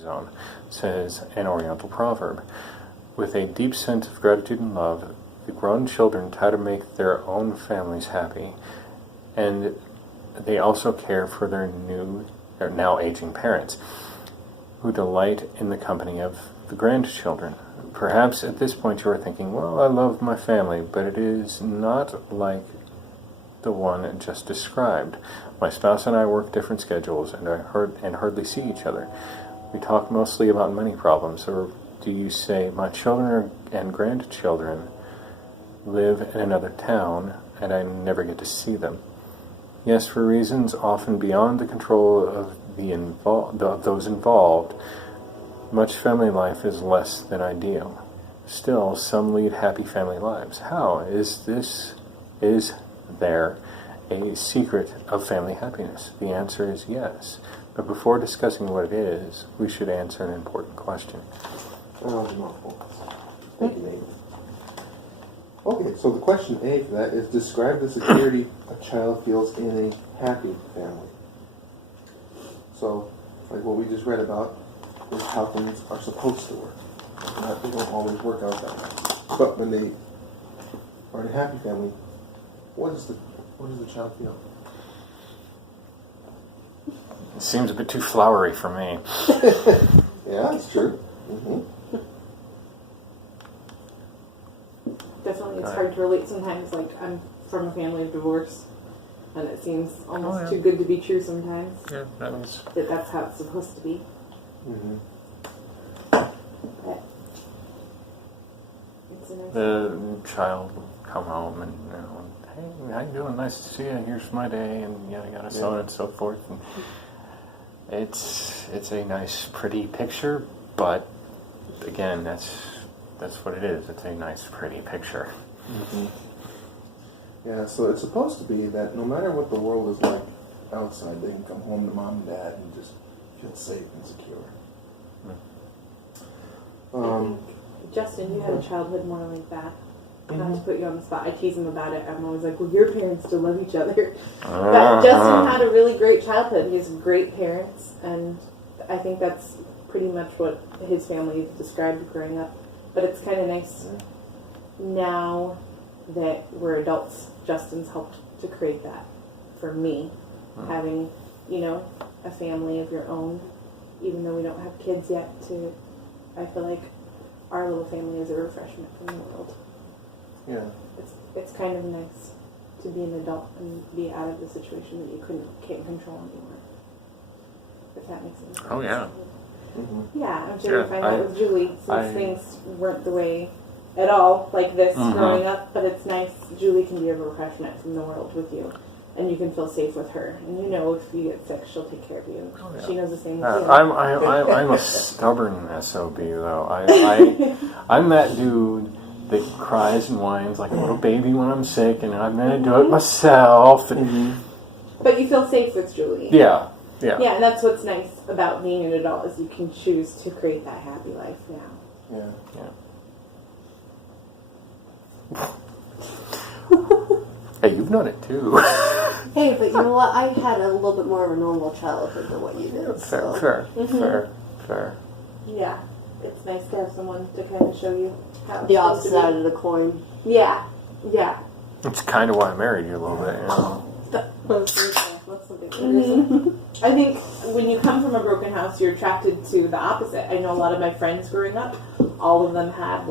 zone, says an Oriental proverb. With a deep sense of gratitude and love, the grown children try to make their own families happy, and they also care for their now aging parents, who delight in the company of the grandchildren. Perhaps at this point you are thinking, well, I love my family, but it is not like the one just described. My spouse and I work different schedules and hardly see each other. We talk mostly about money problems, or do you say, my children and grandchildren live in another town and I never get to see them? Yes, for reasons often beyond the control of those involved, much family life is less than ideal. Still, some lead happy family lives. How? Is there a secret of family happiness? The answer is yes. But before discussing what it is, we should answer an important question. Thank you, Nate. Okay, so the question A for that is, describe the security a child feels in a happy family. So, like what we just read about, is how things are supposed to work. They don't always work out that way. But when they are in a happy family, what does the child feel? It seems a bit too flowery for me. Yeah, that's true. Mm-hmm. Definitely, it's hard to relate sometimes. Like, I'm from a family of divorce, and it seems almost too good to be true sometimes. Yeah, That's how it's supposed to be. Mm-hmm. But it's a nice The child will come home and, hey, how you doing? Nice to see you. Here's my day, and yada yada, so on and so forth. And it's a nice, pretty picture, but again, that's what it is. It's a nice, pretty picture. Mm-hmm. Yeah, so it's supposed to be that no matter what the world is like outside, they can come home to mom and dad and just feel safe and secure. Justin, you had a childhood more like that. Not to put you on the spot, I tease him about it. I'm always like, well, your parents still love each other. But Justin had a really great childhood. He has great parents, and I think that's pretty much what his family described growing up. But it's kind of nice now that we're adults. Justin's helped to create that for me. Having, a family of your own, even though we don't have kids yet, I feel like our little family is a refreshment from the world. Yeah. It's kind of nice to be an adult and be out of the situation that you can't control anymore. If that makes sense. Oh, yeah. Mm-hmm. Yeah, I'm sure Yeah, you find that with Julie, since things weren't the way at all like this growing up, but it's nice. Julie can be a refreshment from the world with you, and you can feel safe with her. And if you get sick, she'll take care of you. Oh, yeah. She knows the same as you. I'm a stubborn SOB, though. I'm that dude that cries and whines like a little baby when I'm sick, and I'm going to do it myself. And, But you feel safe with Julie. Yeah. Yeah, and that's what's nice about being an adult, is you can choose to create that happy life now. Hey, you've known it too. Hey, but you know what? I had a little bit more of a normal childhood than what you did. Fair. Yeah, it's nice to have someone to kind of show you how it's The supposed opposite to be. side of the coin. Yeah. It's kind of why I married you a little bit. That's something I think when you come from a broken house, you're attracted to the opposite. I know a lot of my friends growing up, all of them had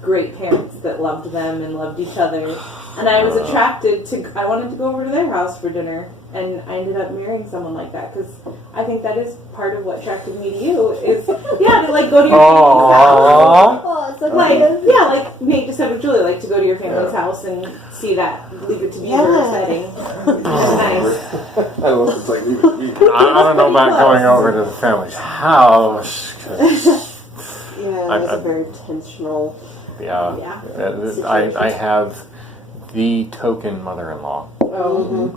great parents that loved them and loved each other, and I was attracted to. I wanted to go over to their house for dinner, and I ended up marrying someone like that because I think that is part of what attracted me to you. Is to go to your family's house. Oh, it's okay. Nate just said with Julie, to go to your family's house and see that Leave It to Beaver setting. It's nice. I love it's like Leave It to Beaver. I don't know about going over to the family's house. 'Cause it's a very intentional. I have the token mother-in-law. Oh.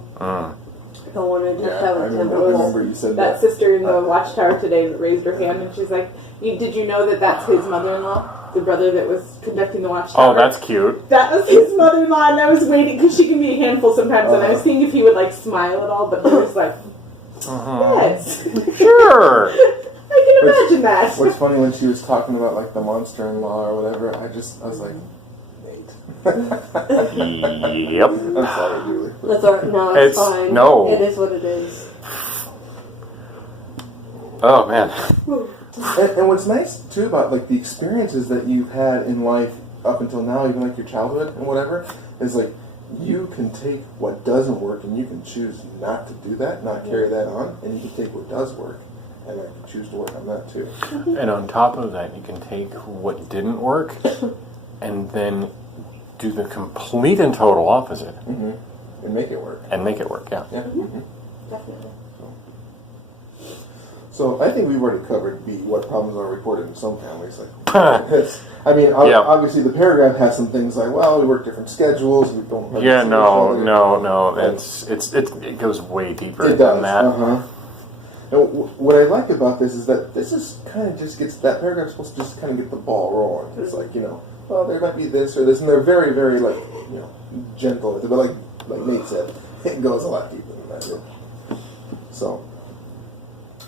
The one who just I remember you said that sister in the watchtower today that raised her hand, and she's like, did you know that that's his mother-in-law? The brother that was conducting the watchtower? Oh, that's cute. That was his mother-in-law, and I was waiting, because she can be a handful sometimes, and I was thinking if he would, smile at all, but he was like, yes. Sure. I can Imagine that. What's funny when she was talking about like the monster-in-law or whatever, I was like, Nate. Yep. I'm sorry, Julie. That's all right. No, it's fine. No. It is what it is. Oh man. And what's nice too about like the experiences that you've had in life up until now, even like your childhood and whatever, is like you can take what doesn't work and you can choose not to do that, not carry that on, and you can take what does work and I can choose to work on that too. And on top of that, you can take what didn't work and then do the complete and total opposite And make it work. and make it work. Yeah. Yeah. Definitely. So I think we've already covered what problems are reported in some families. Like, obviously the paragraph has some things like, well, we work different schedules, we don't. Yeah. understand No. each No. other. No. It goes way deeper It does. than that. And what I like about this is that this is kind of just gets that paragraph's supposed to just kind of get the ball rolling. It's like, well, there might be this or this, and they're very, very like gentle with it. But like Nate said, it goes a lot deeper than that. Really. So.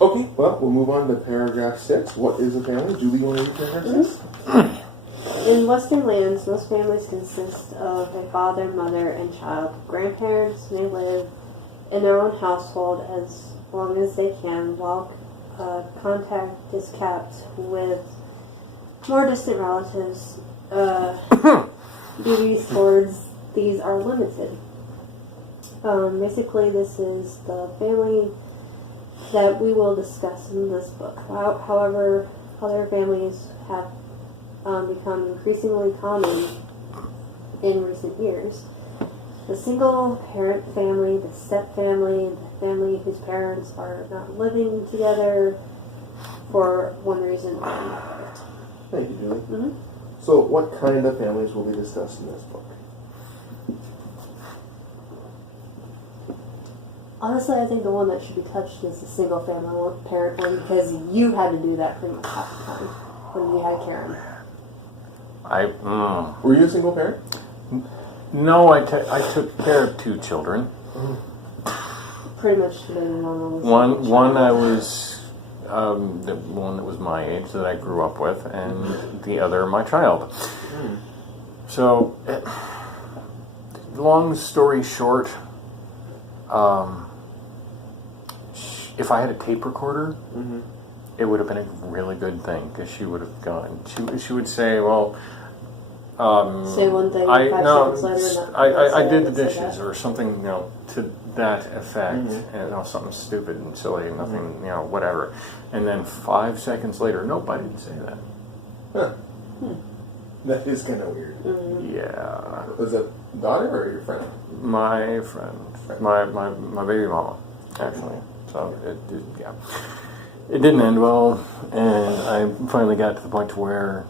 Okay, well, we'll move on to paragraph 6. What is a family? Julie, you want to read paragraph 6? In Western lands, most families consist of a father, mother, and child. Grandparents may live in their own household as long as they can, while contact is kept with more distant relatives. Duties towards these are limited. Basically, this is the family that we will discuss in this book. However, other families have become increasingly common in recent years. The single-parent family, the step-family, the family whose parents are not living together for one reason or another. Thank you, Julie. Mm-hmm. So, what kind of families will be discussed in this book? Honestly, I think the one that should be touched is the single-family parent one, because you had to do that pretty much half the time when you had Karen. Were you a single parent? No, I took care of 2 children. Pretty much the normal. One I was the one that was my age that I grew up with, and the other my child. So, long story short, if I had a tape recorder, it would have been a really good thing, because she would have gone. She would say, "Well, say one thing. I 5 no, seconds later, I did the say dishes that. or something, to that effect, and something stupid and silly, and nothing, whatever." And then 5 seconds later, nope, I didn't say that. Huh. That is kind of weird. Yeah, Was it daughter or your friend? my friend, my baby mama, actually. So it didn't end well, and I finally got to the point to where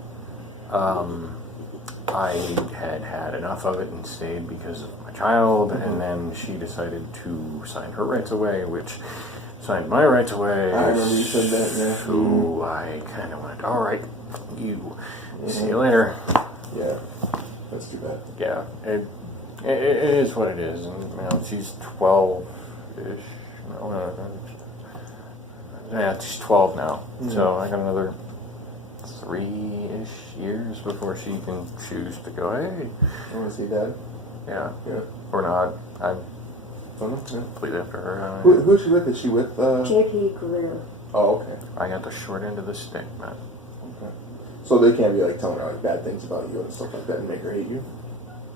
I had enough of it and stayed because of my child, and then she decided to sign her rights away, which signed my rights away. I remember you said that, yeah. So I kind of went, all right, you, see you later. Yeah, that's too bad. Yeah, it is what it is, and she's 12-ish. Yeah, she's 12 now, so I got another 3-ish years before she can choose to go, hey, You want to see Dad? yeah, Yeah. or not. I Oh, no? Yeah. completely after her. Who is she with? Is she with? JP Greer. Oh, okay. I got the short end of the stick, man. Okay. So they can't be like telling her like bad things about you and stuff like that and make her hate you.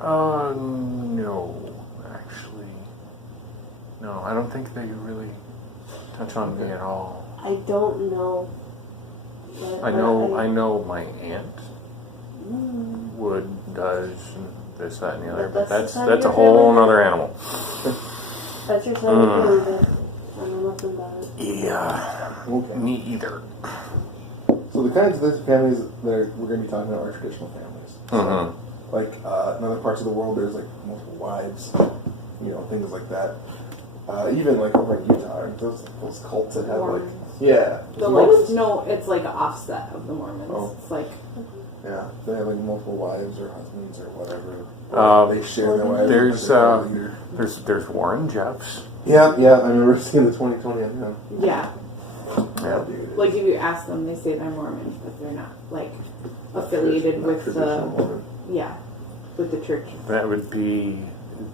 No, actually, no. I don't think they really touch on me at all. I don't know. But I know my aunt does this, that, and the other, but That's that's your a whole family. other animal. That's your son. I know nothing about it. Yeah, Okay. me either. So the kinds of families that we're going to be talking about are traditional families. Mm-hmm. Like in other parts of the world, there's like multiple wives, things like that. Even like over in Utah, aren't those cults that have like, Mormons. yeah, No, it's like an offset of the Mormons. Oh. It's like, yeah, they have like multiple wives or husbands or whatever. They share their wives. There's Warren Jeffs. Yeah, I remember seeing the 2020 on him. yeah. Yeah. dude. Like if you ask them, they say they're Mormon, but they're not like affiliated Not with traditional the Mormon. with the church. That would be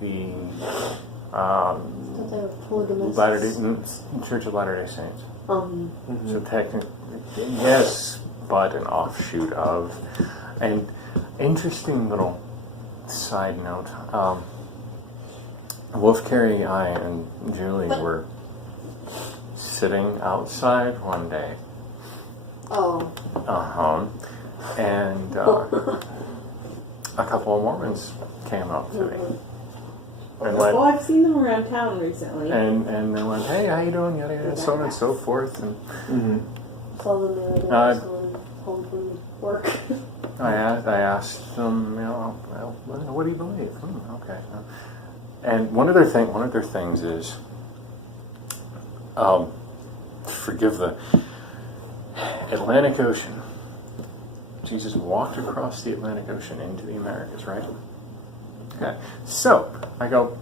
the Don't they have polygamists? Church of Latter-day Saints. Mhm. So technically, yes, but an offshoot of. And interesting little side note. Wolf Carey, I, and Julie were sitting outside one day. Oh, And a couple of Mormons came up to me. And oh, went, I've seen them around town recently. and they went, hey, how you doing? Yada yada, so on and so forth. And Mhm. Tell them they were doing home from work. I asked them, well, what do you believe? Okay. And one of their things is, forgive the Atlantic Ocean. Jesus walked across the Atlantic Ocean into the Americas, right? Okay. So I go,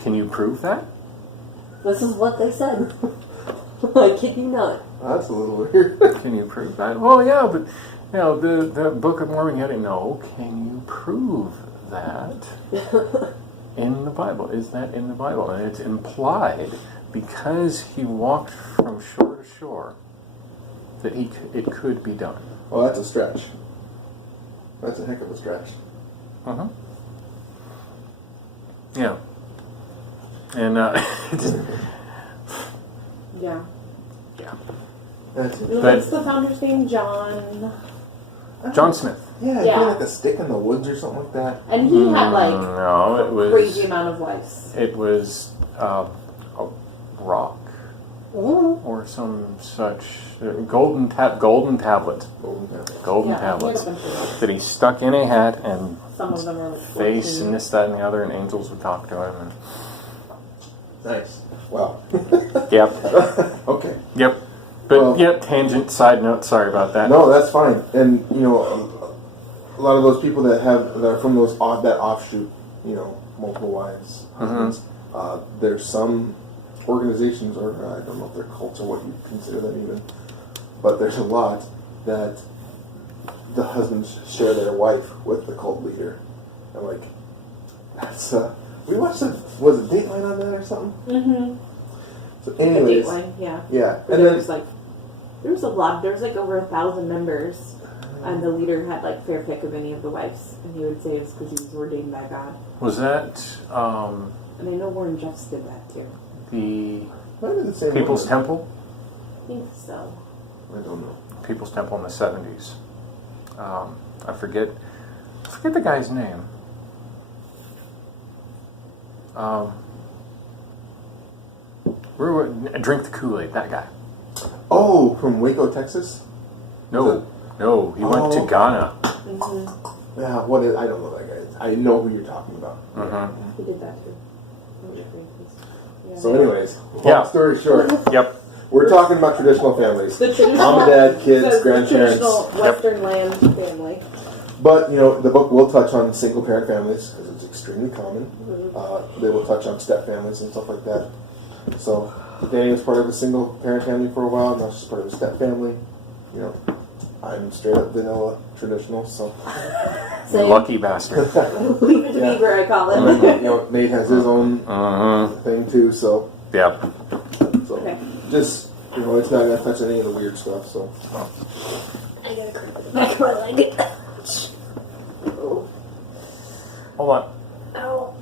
can you prove that? This is what they said. I kid you not. That's a little weird. Can you prove that? Oh yeah, but the Book of Mormon. No, can you prove that in the Bible? Is that in the Bible? And it's implied because he walked from shore to shore that it could be done. Well, that's a stretch. That's a heck of a stretch. Uh-huh. Yeah. And Yeah. yeah, That's What's the founder's name? John. John Smith. Yeah, Yeah. like a stick in the woods or something like that. And he had like No, it was crazy amount of wives. It was a rock Oh. or some such golden tablets, Golden Temple. golden Yeah, he had a tablets bunch of wives. that he stuck in a hat and Some of them are like face 14. and this, that, and the other, and angels would talk to him. And Nice. Wow. yep, Okay. yep. But Well- yep. Tangent. Side note. Sorry about that. No, that's fine. And you know, a lot of those people that are from those that offshoot, you know, multiple wives, husbands. There's some organizations, or I don't know if they're cults or what you consider them even, but there's a lot that the husbands share their wife with the cult leader. And like, that's we watched was it Dateline on that or something? Mm-hmm. So The anyways, Dateline, yeah. yeah, But and there then was like like over 1,000 members, and the leader had like fair pick of any of the wives, and he would say it was because he was ordained by God. Was that And I know Warren Jeffs did that too. the might be the same People's woman. Temple? I think so. I don't know. People's Temple in the 70s. I forget the guy's name. Drink the Kool-Aid, that guy. Oh, from Waco, Texas. No, he went to Oh. Ghana. Mm-hmm. Yeah, I don't know that guy. I know who you're talking about. He did that too. Yeah. So, anyways, Yeah. long story short, Yep. we're talking about traditional families. The traditional, Mom and dad, kids, says the grandparents. traditional Western land family. But, you know, the book will touch on single parent families because it's extremely common. They will touch on step families and stuff like that. So, Danny was part of a single parent family for a while, now she's part of a step family. You know, I'm straight up vanilla traditional, so. Same. Lucky bastard. Leave it to Yeah. Beaver, I call And then, it. you know, Nate has his own thing too, so. Yep. So Okay. just, you know, it's not gonna touch any of the weird stuff, so. I gotta cramp in the back of my leg. Hold on. Ow.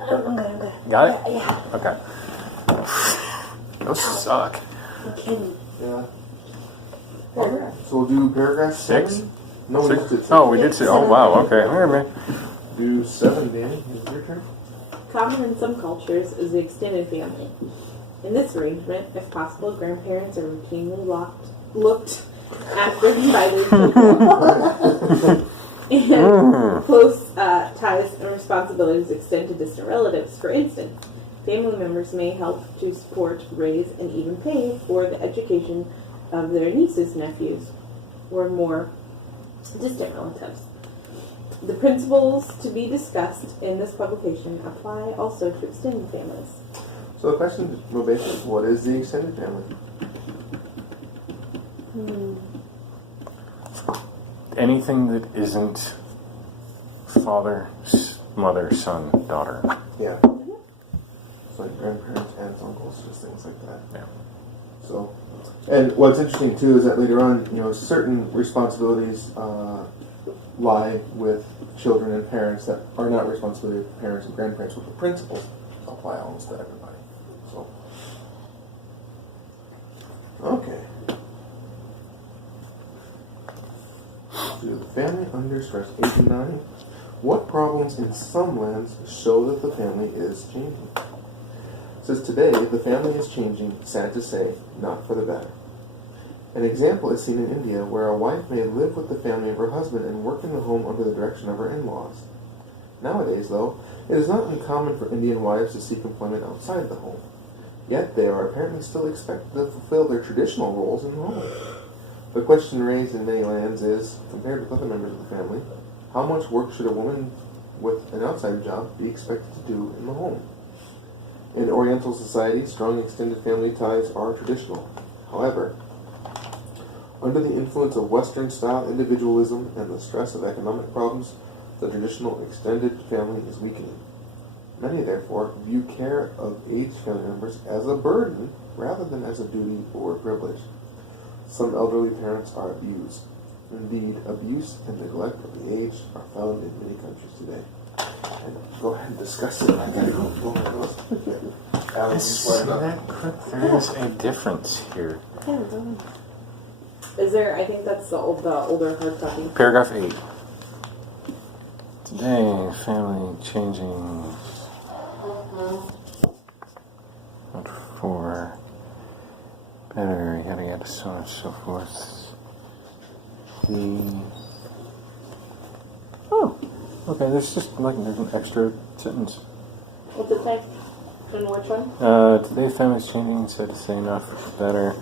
I'm good. Got it? Yeah. Okay. Those suck. I'm kidding. Yeah. Alright, so we'll do paragraph 6? 7. No, we just did 6. Oh, we did see. Oh, wow. Okay. All right, man. Do 7, Danny. Is it your turn? Common in some cultures is the extended family. In this arrangement, if possible, grandparents are routinely looked after by their children. And close ties and responsibilities extend to distant relatives. For instance, family members may help to support, raise, and even pay for the education of their nieces, nephews, or more distant relatives. The principles to be discussed in this publication apply also to extended families. So the question, well, basically, what is the extended family? Anything that isn't father, mother, son, daughter. Yeah. It's like grandparents, aunts, uncles, just things like that. Yeah. So, and what's interesting too is that later on, certain responsibilities lie with children and parents that are not responsibility of parents and grandparents, but the principles apply almost to everybody. So, okay. So the family under stress, 8 and 9. What problems in some lands show that the family is changing? It says today the family is changing, sad to say, not for the better. An example is seen in India where a wife may live with the family of her husband and work in the home under the direction of her in-laws. Nowadays, though, it is not uncommon for Indian wives to seek employment outside the home. Yet they are apparently still expected to fulfill their traditional roles in the home. The question raised in many lands is, compared with other members of the family, how much work should a woman with an outside job be expected to do in the home? In Oriental society, strong extended family ties are traditional. However, under the influence of Western-style individualism and the stress of economic problems, the traditional extended family is weakening. Many, therefore, view care of aged family members as a burden rather than as a duty or a privilege. Some elderly parents are abused. Indeed, abuse and neglect of the aged are found in many countries today. And go ahead and discuss it. I gotta go blow my nose. There is a difference here. Is there? I think that's the older hard copy. Paragraph 8. Today, family changing. But for better, yada yada, so on and so forth. Okay, there's just like there's an extra sentence. What's it say? And which one? Today, family's changing, sad to say, not for better.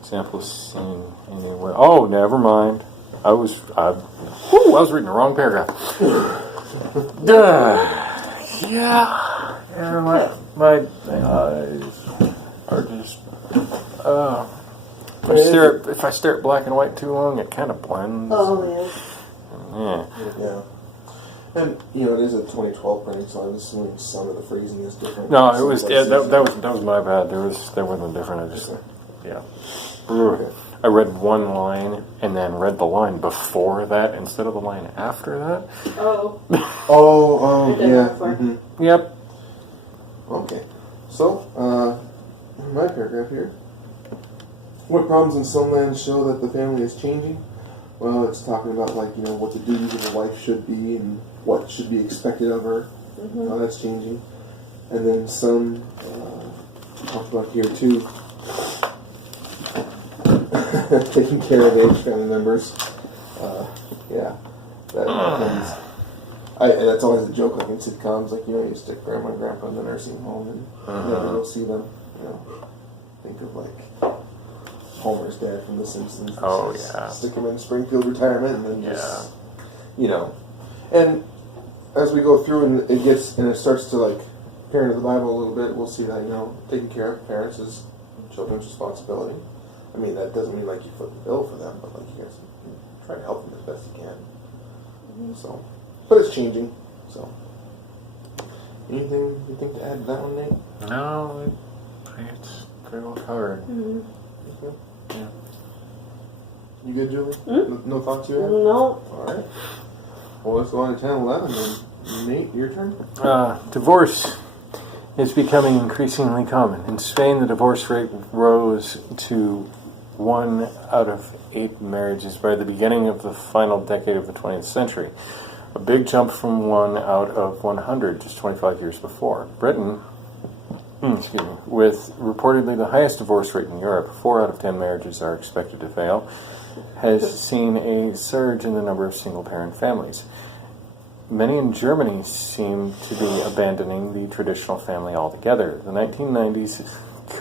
Examples seen anywhere. Oh, never mind. I was reading the wrong paragraph. Yeah, my eyes are just. If I stare at black and white too long, it kind of blends. Oh, Yeah. And, it is a 2012 printing, so I'm assuming some of the phrasing is different. No, it was that was my bad. There wasn't different. I just Okay. I read one line and then read the line before that instead of the line after that. Oh. Oh, I've done yeah. that before. Mm-hmm. Yep. Okay. So, my paragraph here. What problems in some lands show that the family is changing? Well, it's talking about, what the duties of a wife should be and what should be expected of her. How that's changing. And then some, talked about here too, taking care of aged family members. That happens. And that's always a joke, in sitcoms, you stick grandma and grandpa in the nursing home and never go see them. Think of Homer's dad from The Simpsons. Oh, yeah. Stick him in Springfield retirement and then just, And as we go through and it starts to parent of the Bible a little bit, we'll see that, taking care of parents is children's responsibility. I mean, that doesn't mean you foot the bill for them, but you guys try to help them as best you can. So, but it's changing. So, anything you think to add to that one, Nate? No, it's very well covered. Mm-hmm. Okay. Yeah. You good, Julie? No thoughts you have? No. All right. Well, let's go on to 10, 11, and Nate, your turn. Divorce is becoming increasingly common. In Spain, the divorce rate rose to 1 out of 8 marriages by the beginning of the final decade of the 20th century. A big jump from 1 out of 100 just 25 years before. Britain, with reportedly the highest divorce rate in Europe, 4 out of 10 marriages are expected to fail, has seen a surge in the number of single-parent families. Many in Germany seem to be abandoning the traditional family altogether. The 1990s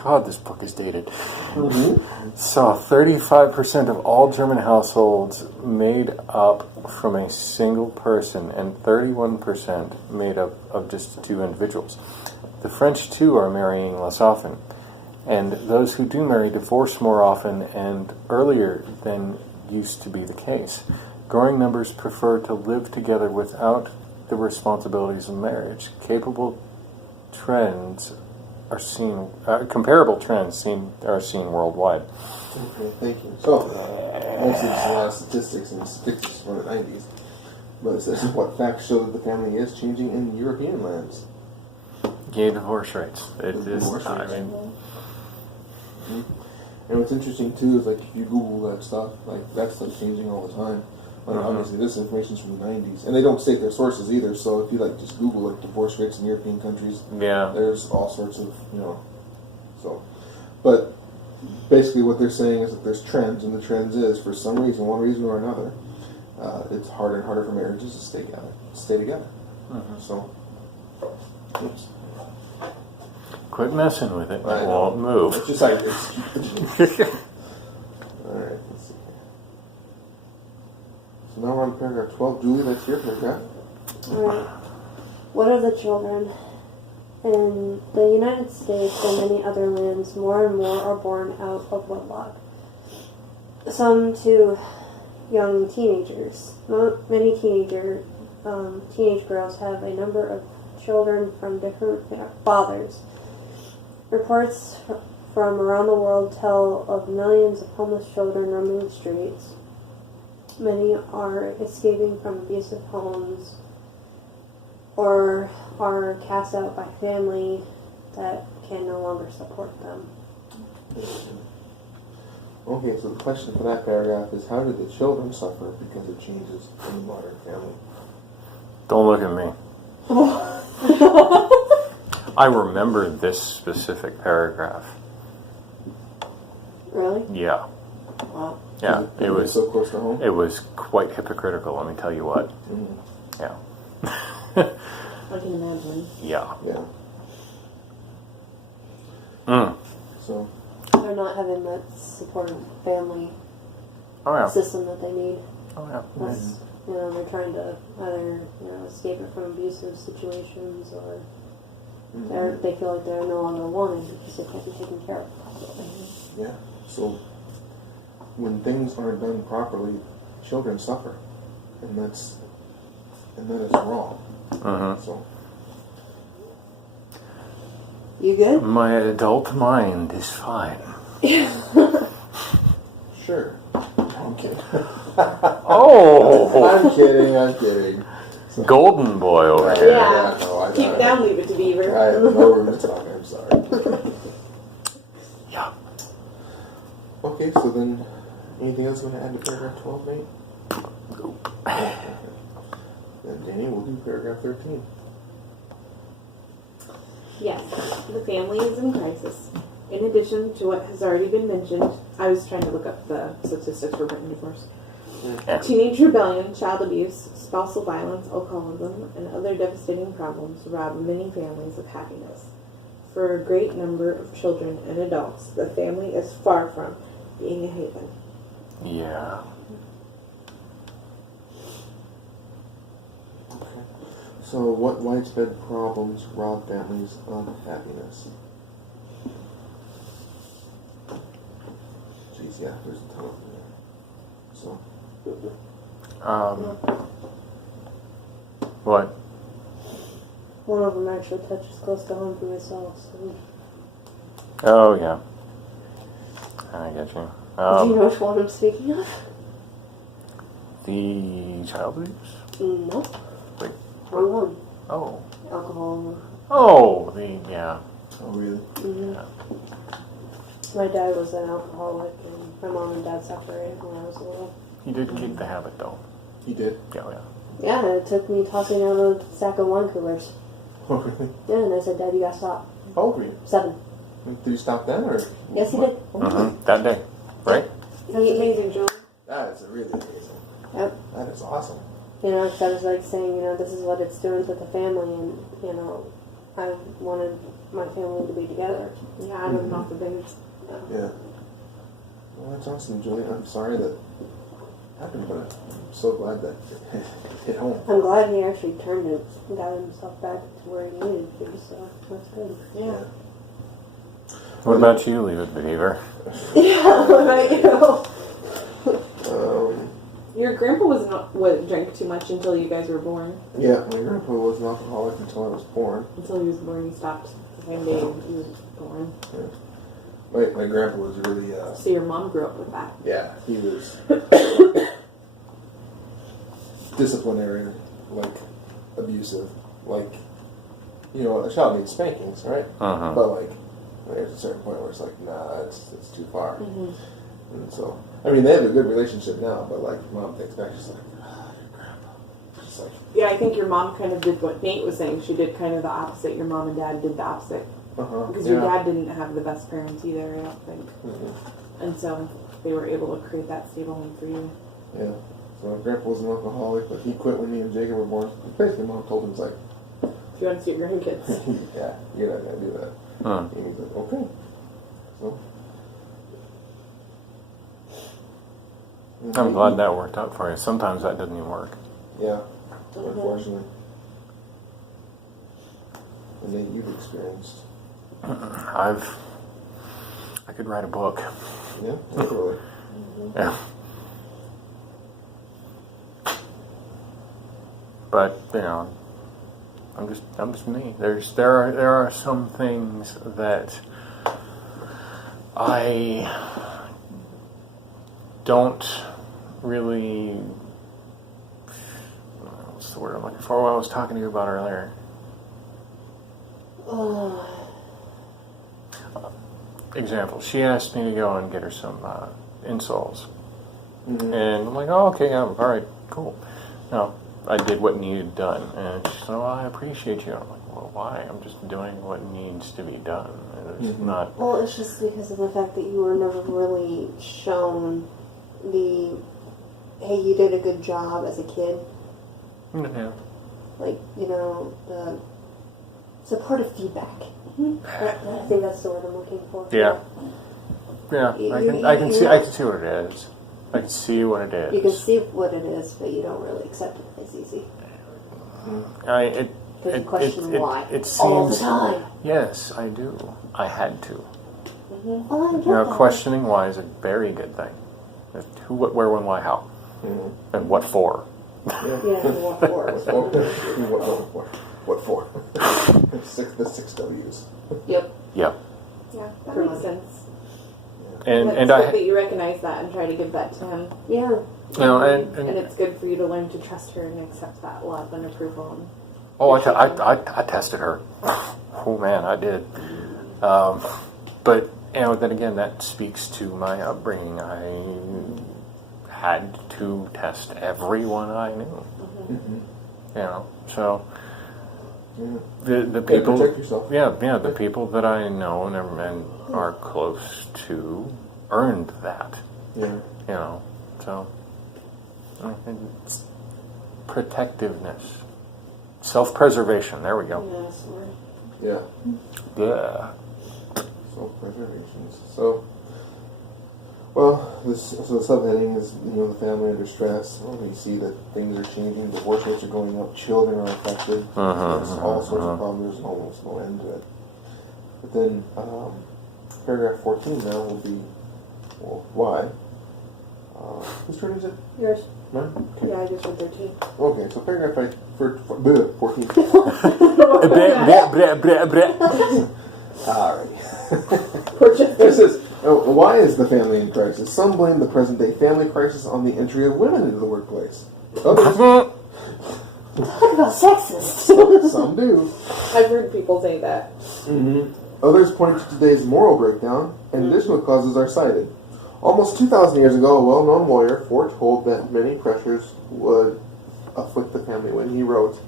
God, this book is dated. Mm-hmm. So 35% of all German households made up from a single person, and 31% made up of just two individuals. The French, too, are marrying less often. And those who do marry divorce more often and earlier than used to be the case. Growing numbers prefer to live together without the responsibilities of marriage. Comparable trends are seen worldwide. Okay, thank you. So, mostly just a lot of statistics and statistics from the 90s. But it says what facts show that the family is changing in European lands. Gay divorce rates. It is. Divorce I rates. mean, And what's interesting too is like if you Google that stuff, like that stuff's changing all the time. Like obviously this information's from the 90s, and they don't state their sources either. So if you like just Google like divorce rates in European countries, yeah. there's all sorts of So, but basically what they're saying is that there's trends, and the trends is for some reason, one reason or another, it's harder and harder for marriages to stay together. So, oops. Quit messing with it. It I know. won't move. It's just like it's. All right, let's see here. So now we're on paragraph 12. Julie, that's your paragraph. Alright. What of the children? In the United States and many other lands, more and more are born out of wedlock. Some to young teenagers. Many teenage girls have a number of children from different fathers. Reports from around the world tell of millions of homeless children roaming the streets. Many are escaping from abusive homes or are cast out by family that can no longer support them. Okay, so the question for that paragraph is how do the children suffer because of changes in the modern family? Don't look at me. I remember this specific paragraph. Really? Yeah. Wow. Yeah. Is It was. so close to home. It was quite hypocritical. Let me tell you what. Yeah. I can imagine. Yeah. Yeah. So They're not having that supportive family Oh yeah. system that they need. Oh yeah. That's, they're trying to either escape it from abusive situations or they feel like they're no longer wanted because they can't be taken care of properly. yeah. So when things aren't done properly, children suffer, and that is wrong. So You good? My adult mind is fine. sure. I'm kidding. Oh, I'm kidding. So, golden boy over here. Yeah. no, I Keep down, leave it to Beaver. I have no room to talk. I'm sorry. Yeah. Okay, so then, anything else you want to add to paragraph 12, mate? Then Danny, we'll do paragraph 13. Yes, the family is in crisis. In addition to what has already been mentioned, I was trying to look up the statistics for written divorce. Yeah. Teenage rebellion, child abuse, spousal violence, alcoholism, and other devastating problems rob many families of happiness. For a great number of children and adults, the family is far from being a haven. Yeah. So, what widespread problems rob families of happiness? Jeez, yeah, there's a ton of them there. So, What? One of them actually touches close to home for myself. So. Oh yeah. I get you. Do you know which one I'm speaking of? The child abuse. No. Wait. Wrong one. Oh. Alcohol. Oh. Yeah. oh really? Mm-hmm. My dad was an alcoholic, and my mom and dad separated when I was little. He did kick the habit though. He did? Yeah. Yeah. Yeah, it took me tossing out a stack of wine coolers. Oh, really? Yeah, and I said, Dad, you gotta stop. How old were you? 7. Did you stop then, or? Yes, he did. That day, right? That's amazing, Joel. That is really amazing. Yep. That is awesome. Because I was like saying, this is what it's doing to the family, and, I wanted my family to be together. Yeah, I don't know if the babes. Yeah. Well, that's awesome, Julie. I'm sorry that happened, but I'm so glad that it hit home. I'm glad he actually turned it and got himself back to where he needed to be, so that's good. Yeah. What about you, Leave It Beaver? Yeah, what about you? Your grandpa drank too much until you guys were born. Yeah, my grandpa was an alcoholic until I was born. Until he was born, he stopped the same day he was born. Yeah. My grandpa was really, So your mom grew up with that. yeah, he was disciplinary, like abusive, like, you know, a child needs spankings, right? Uh-huh. But like, there's a certain point where it's like, nah, it's too far. Mm-hmm. And so, I mean, they have a good relationship now, but like, mom thinks back, she's like, your grandpa. She's like, Yeah, I think your mom kind of did what Nate was saying. She did kind of the opposite. Your mom and dad did the opposite. Because your dad didn't have the best parents either, I don't think. Mm-hmm. And so they were able to create that stable home for you. Yeah. So my grandpa was an alcoholic, but he quit when me and Jacob were born. Basically, mom told him, it's like, If you want to see your grandkids. yeah, you're not gonna do that. Huh. And he's like, okay. So. I'm glad that worked out for you. Sometimes that doesn't even work. Yeah, unfortunately. And then you've experienced. I could write a book. Yeah, literally. Yeah. But, you know, I'm just me. There are some things that I don't really, what's the word I'm looking for? What I was talking to you about earlier. Example, she asked me to go and get her some insoles. Mm-hmm. And I'm like, oh, okay, yeah, all right, cool. No, I did what needed done. And she said, oh, I appreciate you. I'm like, well, why? I'm just doing what needs to be done. It's not... Well, it's just because of the fact that you were never really shown the, hey, you did a good job as a kid. Yeah. Like, you know, the supportive feedback. I think that's the word I'm looking for. Yeah. Yeah, I can see what it is. I can see what it is. You can see what it is, but you don't really accept it as easy. Because you question why it seems, all the time. Yes, I do. I had to. Oh, I get You know, that. questioning why is a very good thing. Who, what, where, when, why, how, and what for. Yeah, what for? What for? The 6 W's. Yep. Yep. Yeah, that makes sense. And That's good that you recognize that and try to give that to him. Yeah. you know, And it's good for you to learn to trust her and accept that love and approval. And I tested her. Oh man, I did. But you know, then again, that speaks to my upbringing. I had to test everyone I knew. Mm-hmm. You know, so Yeah. the people, protect yourself. the people that I know and are close to earned that. Yeah. You know, so it's protectiveness, self-preservation. There we go. Yes, Lord. Yeah. Yeah. Self-preservation. So, well, the subheading is, you know, the family under stress. Well, we see that things are changing, divorce rates are going up, children are affected, there's all sorts of problems, there's almost no end to it. But then, paragraph 14 now will be, well, why? Whose turn is it? Yours. Mine? Okay. yeah, I just read 13. Okay, so paragraph 14. Alright. Poor Justin. This is, why is the family in crisis? Some blame the present-day family crisis on the entry of women into the workplace. Others, Talk about sexist. some do. I've heard people say that. Others point to today's moral breakdown, and additional causes are cited. Almost 2,000 years ago, a well-known lawyer foretold that many pressures would afflict the family when he wrote,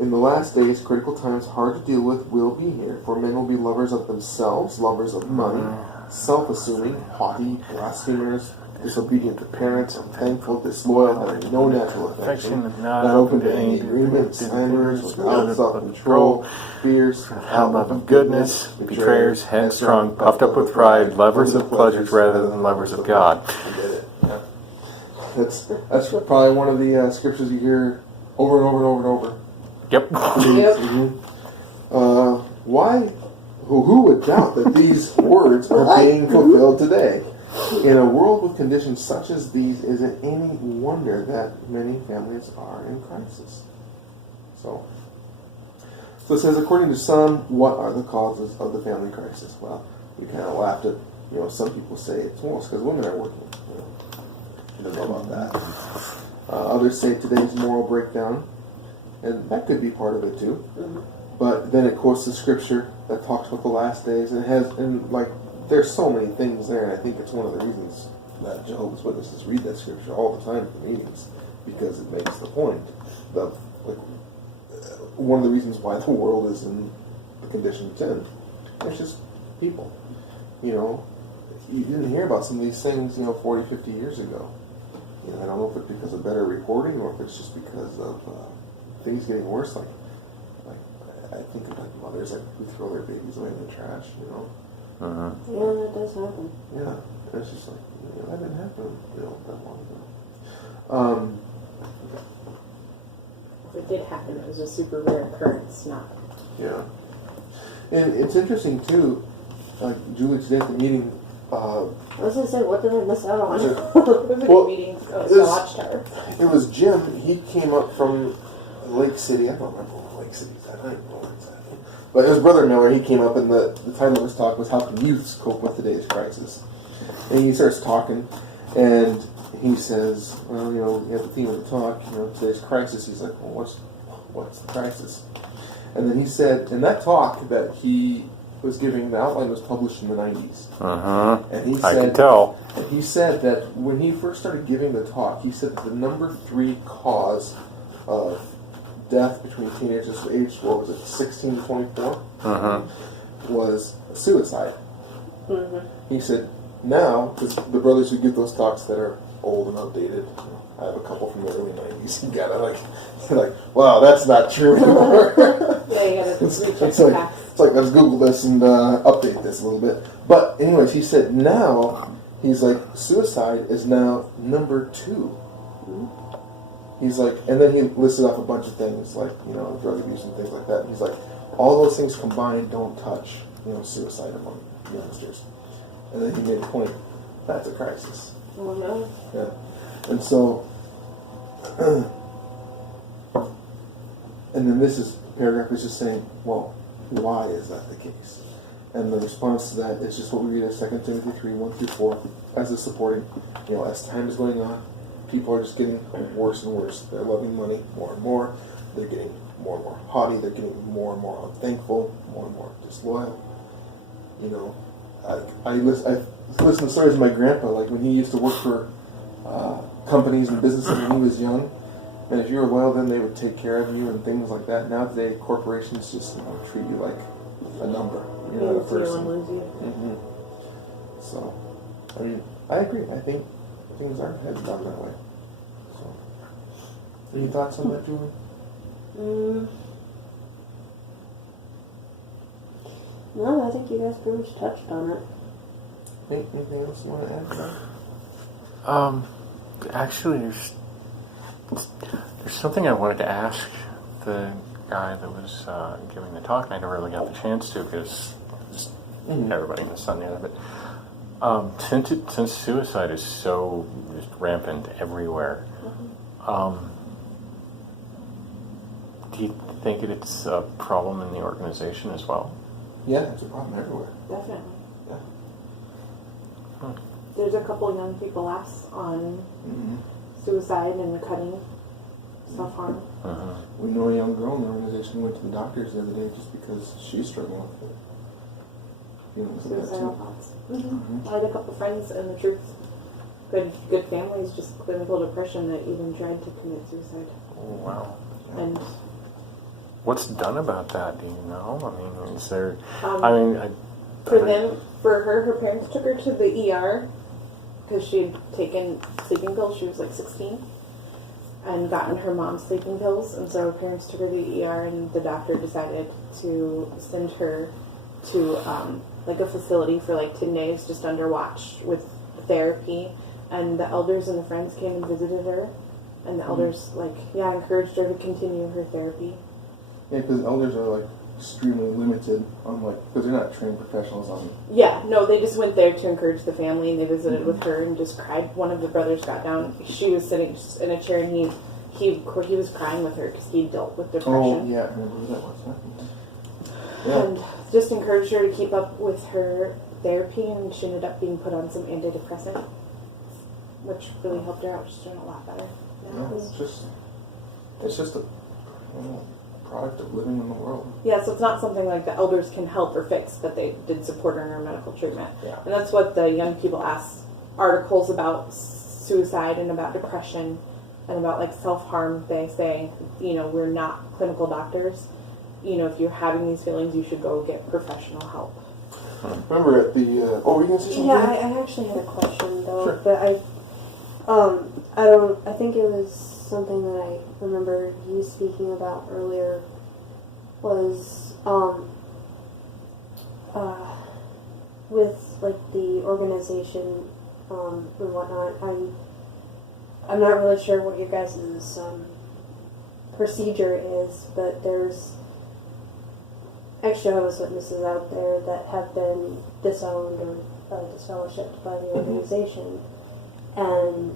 "In the last days, critical times hard to deal with will be here, for men will be lovers of themselves, lovers of money, self-assuming, haughty, blasphemers, disobedient to parents, unthankful, disloyal, having no natural affection, affection, not open to any agreement, slanderers, without self-control, fierce, without love of goodness, betrayers, headstrong, puffed up with pride, lovers of pleasures rather than lovers of God. I get it. Yeah. That's probably one of the scriptures you hear over and over and over and over. Yep. Why? Who would doubt that these words are being fulfilled today? In a world with conditions such as these, is it any wonder that many families are in crisis? So it says, according to some, what are the causes of the family crisis? Well, we kind of laughed at, some people say it's almost because women are working. I don't know about that. Others say today's moral breakdown, and that could be part of it too. Mm-hmm. But then it quotes the scripture that talks about the last days, and there's so many things there, and I think it's one of the reasons that Jehovah's Witnesses read that scripture all the time for meetings, because it makes the point of one of the reasons why the world is in the condition it's in. It's just people. You didn't hear about some of these things, 40, 50 years ago. I don't know if it's because of better reporting or if it's just because of things getting worse. Like I think of mothers who throw their babies away in the trash. Uh-huh. Yeah, that does happen. Yeah, it's just that didn't happen, that long ago. If it did happen, it was a super rare occurrence, not. Yeah, and it's interesting too. Like Julie today at the meeting. I was gonna say, what did I miss out on? It was a good meeting. It was the Watchtower. It was Jim. He came up from Lake City. I don't remember where Lake City's at. I don't know where it's at. But his brother Miller, he came up, and the title of his talk was "How Can Youths Cope with Today's Crisis?" And he starts talking, and he says, "Well, we have the theme of the talk, today's crisis." He's like, "Well, what's the crisis?" And then he said, in that talk that he was giving, the outline was published in the 90s. Uh-huh. And he said, I can tell. And he said that when he first started giving the talk, he said that the number 3 cause of death between teenagers aged, 16 to 24, was suicide. Mm-hmm. He said, now, because the brothers who give those talks that are old and outdated, I have a couple from the early 90s, you gotta they're like, wow, that's not true anymore. Yeah, you gotta it's like, let's Google this and update this a little bit. But anyways, he said now, he's like, suicide is now number 2. Mm-hmm. He's like, and then he listed off a bunch of things like, drug abuse and things like that. And he's like, all those things combined don't touch, suicide among youngsters. And then he made a point, that's a crisis. Oh, no. Yeah. And so, and then this paragraph is just saying, well, why is that the case? And the response to that is just what we read in 2 Timothy 3, 1-4, as a supporting, as time is going on, people are just getting worse and worse. They're loving money more and more. They're getting more and more haughty. They're getting more and more unthankful, more and more disloyal. I listen to stories of my grandpa, like when he used to work for companies and businesses when he was young. And if you were well, then they would take care of you and things like that. Now today, corporations just treat you like a number, a person. Mm-hmm. So, I agree. I think things aren't headed down that way. So, any thoughts on that, Julie? No, I think you guys pretty much touched on it. Anything else you want to add to that? Actually, there's something I wanted to ask the guy that was giving the talk, and I never really got the chance to because everybody in the sun the other. But since suicide is so just rampant everywhere, do you think it's a problem in the organization as well? Yeah, it's a problem everywhere. Definitely. Yeah. There's a couple young people last on suicide and cutting self-harm. We know a young girl in the organization who went to the doctors the other day just because she's struggling with it. Suicidal thoughts. I had a couple friends in the troops, good families, just clinical depression that even tried to commit suicide. Oh, wow. Yeah. And what's done about that? Do you know? I mean, is there? for her parents took her to the ER because she had taken sleeping pills. She was like 16 and gotten her mom's sleeping pills, and so her parents took her to the ER, and the doctor decided to send her to like a facility for like 10 days just under watch with therapy. And the elders and the friends came and visited her, and the elders encouraged her to continue her therapy. Yeah, because elders are like extremely limited on because they're not trained professionals on. Yeah, no, they just went there to encourage the family, and they visited with her and just cried. One of the brothers got down. She was sitting just in a chair, and he was crying with her because he dealt with depression. Oh yeah, I remember who that was. Yeah. And just encouraged her to keep up with her therapy, and she ended up being put on some antidepressant, which really helped her out. She's doing a lot better now. Yeah, it's just a product of living in the world. Yeah, so it's not something like the elders can help or fix, but they did support her in her medical treatment. Yeah. And that's what the young people ask articles about suicide and about depression and about like self-harm. They say, we're not clinical doctors. If you're having these feelings, you should go get professional help. Remember at the were you gonna say something? Yeah, I actually had a question though, Sure. but I think it was something that I remember you speaking about earlier was with like the organization and whatnot. I'm not really sure what your guys' procedure is, but there's ex-Jehovah's Witnesses out there that have been disowned or disfellowshipped by the organization, and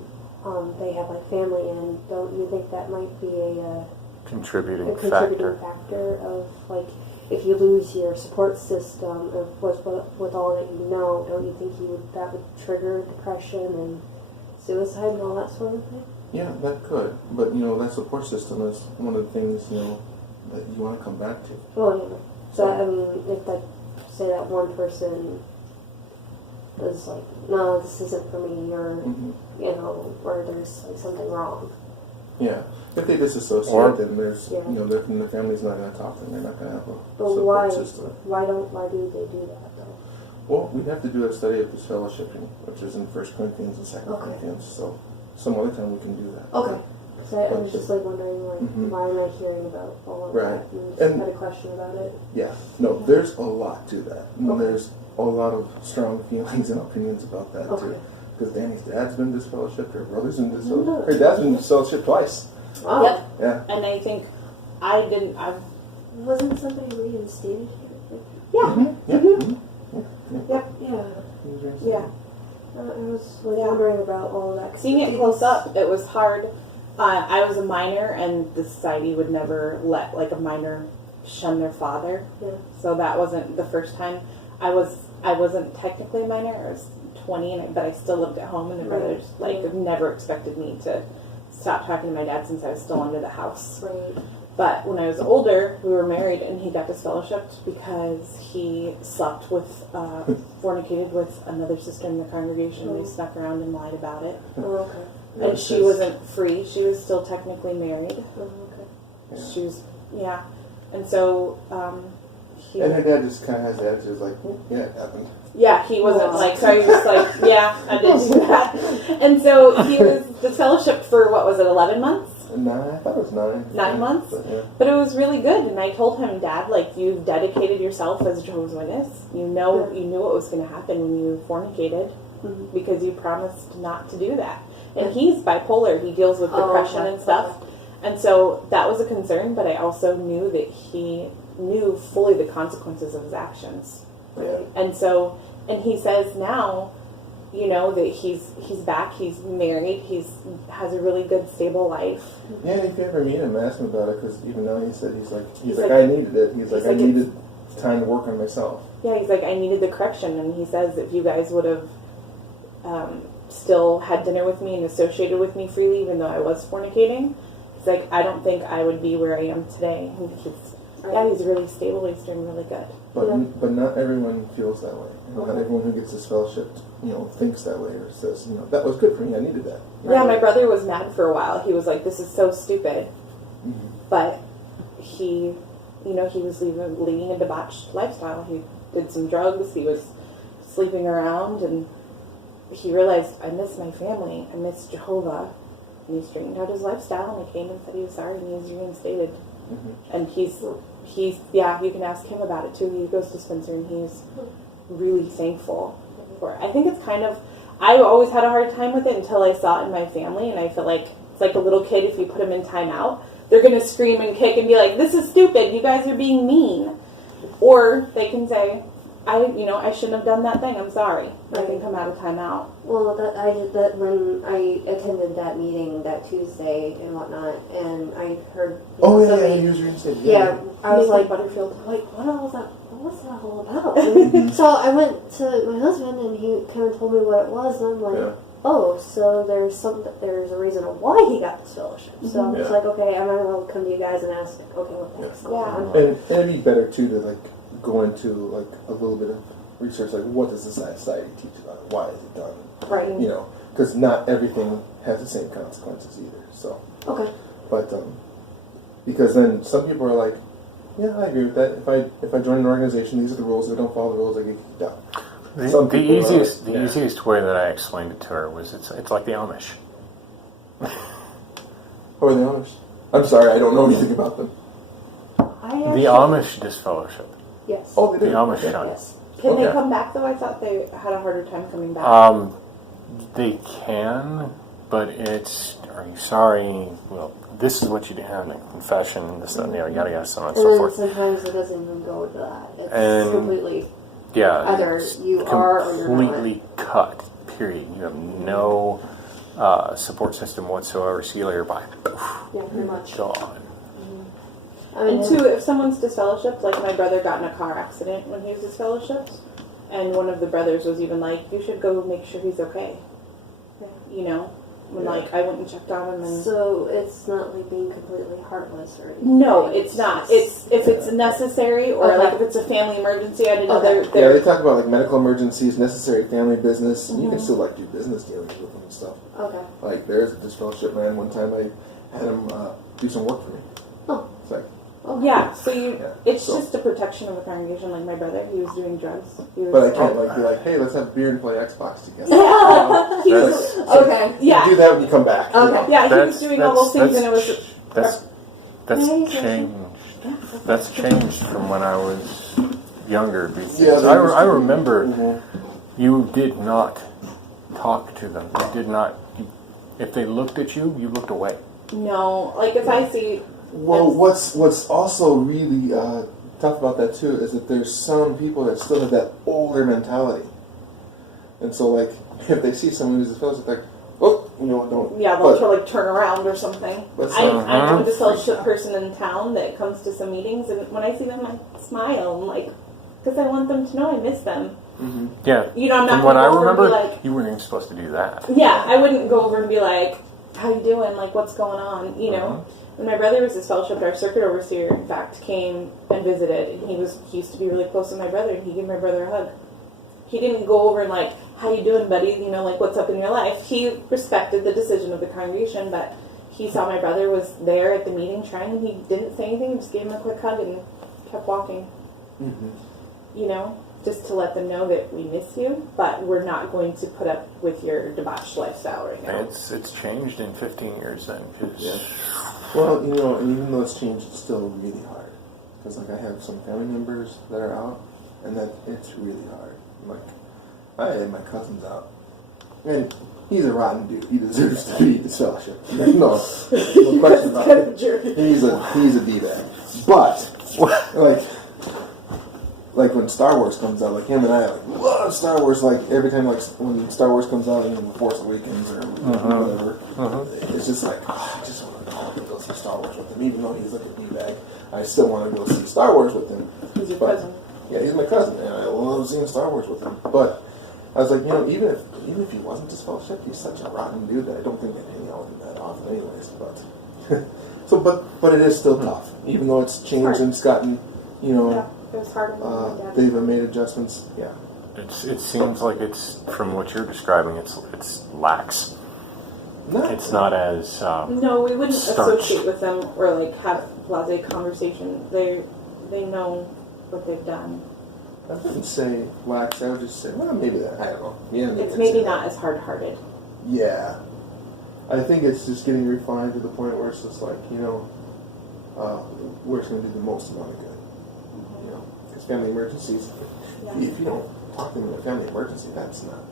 they have like family in. Don't you think that might be a Contributing contributing factor. factor of like if you lose your support system of with all that you know, don't you think that would trigger depression and suicide and all that sort of thing? Yeah, that could. But that support system is one of the things that you want to come back to. Well, yeah. So I mean, if that one person was like, no, this isn't for me, or or there's like something wrong. Yeah, if they disassociate, Or- then there's Yeah. their family's not going to talk to them. They're not going to have a But support system. why do they do that though? Well, we'd have to do a study of disfellowshipping, which is in 1 Corinthians and 2 Okay. Corinthians. So some other time we can do that. Okay. So I was just like wondering, like, Mhm. why am I hearing about all of Right. that? And just And- had a question about it. Yeah. No, there's a lot to that. Okay. There's a lot of strong feelings and opinions about that Okay. too. Because Danny's dad's been disfellowshipped, her brother's been No. disfellowshipped. Her dad's been disfellowshipped twice. Wow. Yep. Yeah. And I think Wasn't somebody reinstated? yeah. Mhm. Yeah. Mhm. Yep. Yeah. He was raised- Yeah. I was like, Yeah. wondering about all of that. 'cause Seeing it because- close up, it was hard. I was a minor, and the society would never let like a minor shun their father. Yeah. So that wasn't the first time. I wasn't technically a minor. I was 20, but I still lived at home, and my Right. brothers like Yeah. never expected me to stop talking to my dad since I was still under the house. Right. But when I was older, we were married, and he got disfellowshipped because he slept with, fornicated with another sister in the congregation. They snuck around and lied about it. Oh, okay. Yeah, And she wasn't free. She was still technically married. Oh, okay. Yeah. She was, yeah. And so, he, And her dad just kind of has the attitude like, yeah, it happened. yeah, he wasn't Wow. like, so he was just like, yeah, I did do that. And so he was disfellowshipped for, what was it, 11 months? 9, I thought it was 9. 9 months? But, yeah. But it was really good, and I told him, Dad, like, you've dedicated yourself as a Jehovah's Witness. You knew what was going to happen when you fornicated, Mhm. because you promised not to do that. And he's bipolar. He deals with Oh, depression okay. and stuff. And so that was a concern, but I also knew that he knew fully the consequences of his actions. Yeah. And so, and he says now, that he's back, he's married, has a really good, stable life. Yeah, if you ever meet him, ask him about it, because even now he said he's He's like like- I needed it. He's like I like, needed time to work on myself. Yeah, he's like, I needed the correction. And he says, if you guys would have still had dinner with me and associated with me freely, even though I was fornicating, he's like, I don't think I would be where I am today. And he's really stable. He's doing really good. But Yeah. but not everyone feels that way. Not Okay. everyone who gets disfellowshipped, thinks that way or says, that was good for me. I needed that. Yeah, my brother was mad for a while. He was like, this is so stupid. Mhm. But he was leading a debauched lifestyle. He did some drugs. He was sleeping around, and he realized, I miss my family, I miss Jehovah, and he straightened out his lifestyle, and he came and said he was sorry, and he was reinstated. And he's yeah, you can ask him about it too. He goes to Spencer, and he's really thankful for it. I think it's kind of, I always had a hard time with it until I saw it in my family, and I feel like it's like a little kid. If you put them in timeout, they're going to scream and kick and be like, this is stupid, you guys are being mean. Or they can say, I shouldn't have done that thing, I'm sorry. I can come out of timeout. Well, I did that when I attended that meeting that Tuesday and whatnot, and I heard. Somebody, you was reinstated. yeah, I was like, Butterfield. what was that all about? So I went to my husband, and he kind of told me what it was, and I'm like, oh, so there's a reason why he got this fellowship. So I'm just like, okay, I might as well come to you guys and ask, okay, what the heck's going on? And it'd be better too to like go into like a little bit of research, like what does the society teach about it? Why is it done? Right. You know, because not everything has the same consequences either. So, Okay. but because then some people are like, yeah, I agree with that. If I join an organization, these are the rules. If I don't follow the rules, I get kicked out. The easiest way that I explained it to her was it's like the Amish. Who are the Amish? I'm sorry, I don't know anything about them. The Amish disfellowship. Yes. Oh, they The do. Amish Okay. don't. Yes. Can they Okay. come back though? I thought they had a harder time coming back. They can, but it's, are you sorry? Well, this is what you did, like confession, this, that, and the other, yada, yada, so on and And so then forth. sometimes it doesn't even go to that. It's And- completely. Yeah, Either it's you are or you're not. completely cut. Period. You have no support system whatsoever. See you later. Bye. Yeah, pretty much. Gone. I mean, And two, if someone's disfellowshipped, like my brother got in a car accident when he was disfellowshipped, and one of the brothers was even like, you should go make sure he's okay. You know? When like I went and checked on him and so it's not like being completely heartless or anything. no, it's not. It's if it's necessary or Okay. like if it's a family emergency. I didn't know Okay. Yeah, they're they talk about like medical emergencies, necessary family business. You can still like do business dealings with them and stuff. Okay. Like there's a disfellowship man. One time I had him do some work for me. Oh. It's like, yeah. So you, it's so- just a protection of the congregation. Like my brother, he was doing drugs. He was, but I can't like be like, hey, let's have beer and play Xbox together. He was, That's, Okay. yeah, Do that when you come back. you Okay. know? yeah. He was that's, doing all those things, and it was that's Amazing. changed. That's changed from when I was younger. Because Yeah, they used I to- remember Mhm. you did not talk to them. You did not. If they looked at you, you looked away. no. Like if I see, Well, what's also really tough about that too is that there's some people that still have that older mentality, and so like if they see someone who's a fellowship, like, oh, you know, don't. yeah, they'll But- try, like turn around or something. But I know a Uh-huh. disfellowship person in town that comes to some meetings, and when I see them, I smile. I'm like, because I want them to know I miss them. Yeah. You know, I'm not From what gonna I go over and be remember, like, you weren't even supposed to do that. yeah, I wouldn't go over and be like, how you doing? Like, what's going on? You know, when my brother was disfellowshipped, our circuit overseer, in fact, came and visited, and he used to be really close with my brother, and he gave my brother a hug. He didn't go over and like, how you doing, buddy? You know, like, what's up in your life? He respected the decision of the congregation, but he saw my brother was there at the meeting trying, and he didn't say anything. He just gave him a quick hug and kept walking. You know, just to let them know that we miss you, but we're not going to put up with your debauched lifestyle right now. It's changed in 15 years then. 'Cause Yeah. Well, you know, and even though it's changed, it's still really hard. Because like I have some family members that are out, and that it's really hard. Like I had my cousins out, and he's a rotten dude. He deserves to be disfellowship. No question about it. He's a d-bag. But like when Star Wars comes out, like him and I like love Star Wars. Like every time, like when Star Wars comes out, you know, Force Awakens or whatever, it's just like I just want to go see Star Wars with him, even though he's like a d-bag. I still want to go see Star Wars with him. He's your But- cousin. Yeah, he's my cousin, and I love seeing Star Wars with him. But I was like, you know, even if he wasn't disfellowshipped, he's such a rotten dude that I don't think I'd hang out with him that often, anyways. But but it is still tough, even though it's changed and it's gotten, you know. Yeah, it was hard on my dad. They've made adjustments. Yeah. it seems like it's, from what you're describing, it's lax. It's not as No, we wouldn't starch. associate with them or like have blase conversation. They know what they've done. I wouldn't say lax. I would just say, well, maybe that. I don't know. Yeah, It's I'd maybe say not that. as hard-hearted. Yeah. I think it's just getting refined to the point where it's just like, where it's going to do the most amount of good. You know, because family emergencies, if you don't talk to them in a family emergency, that's not.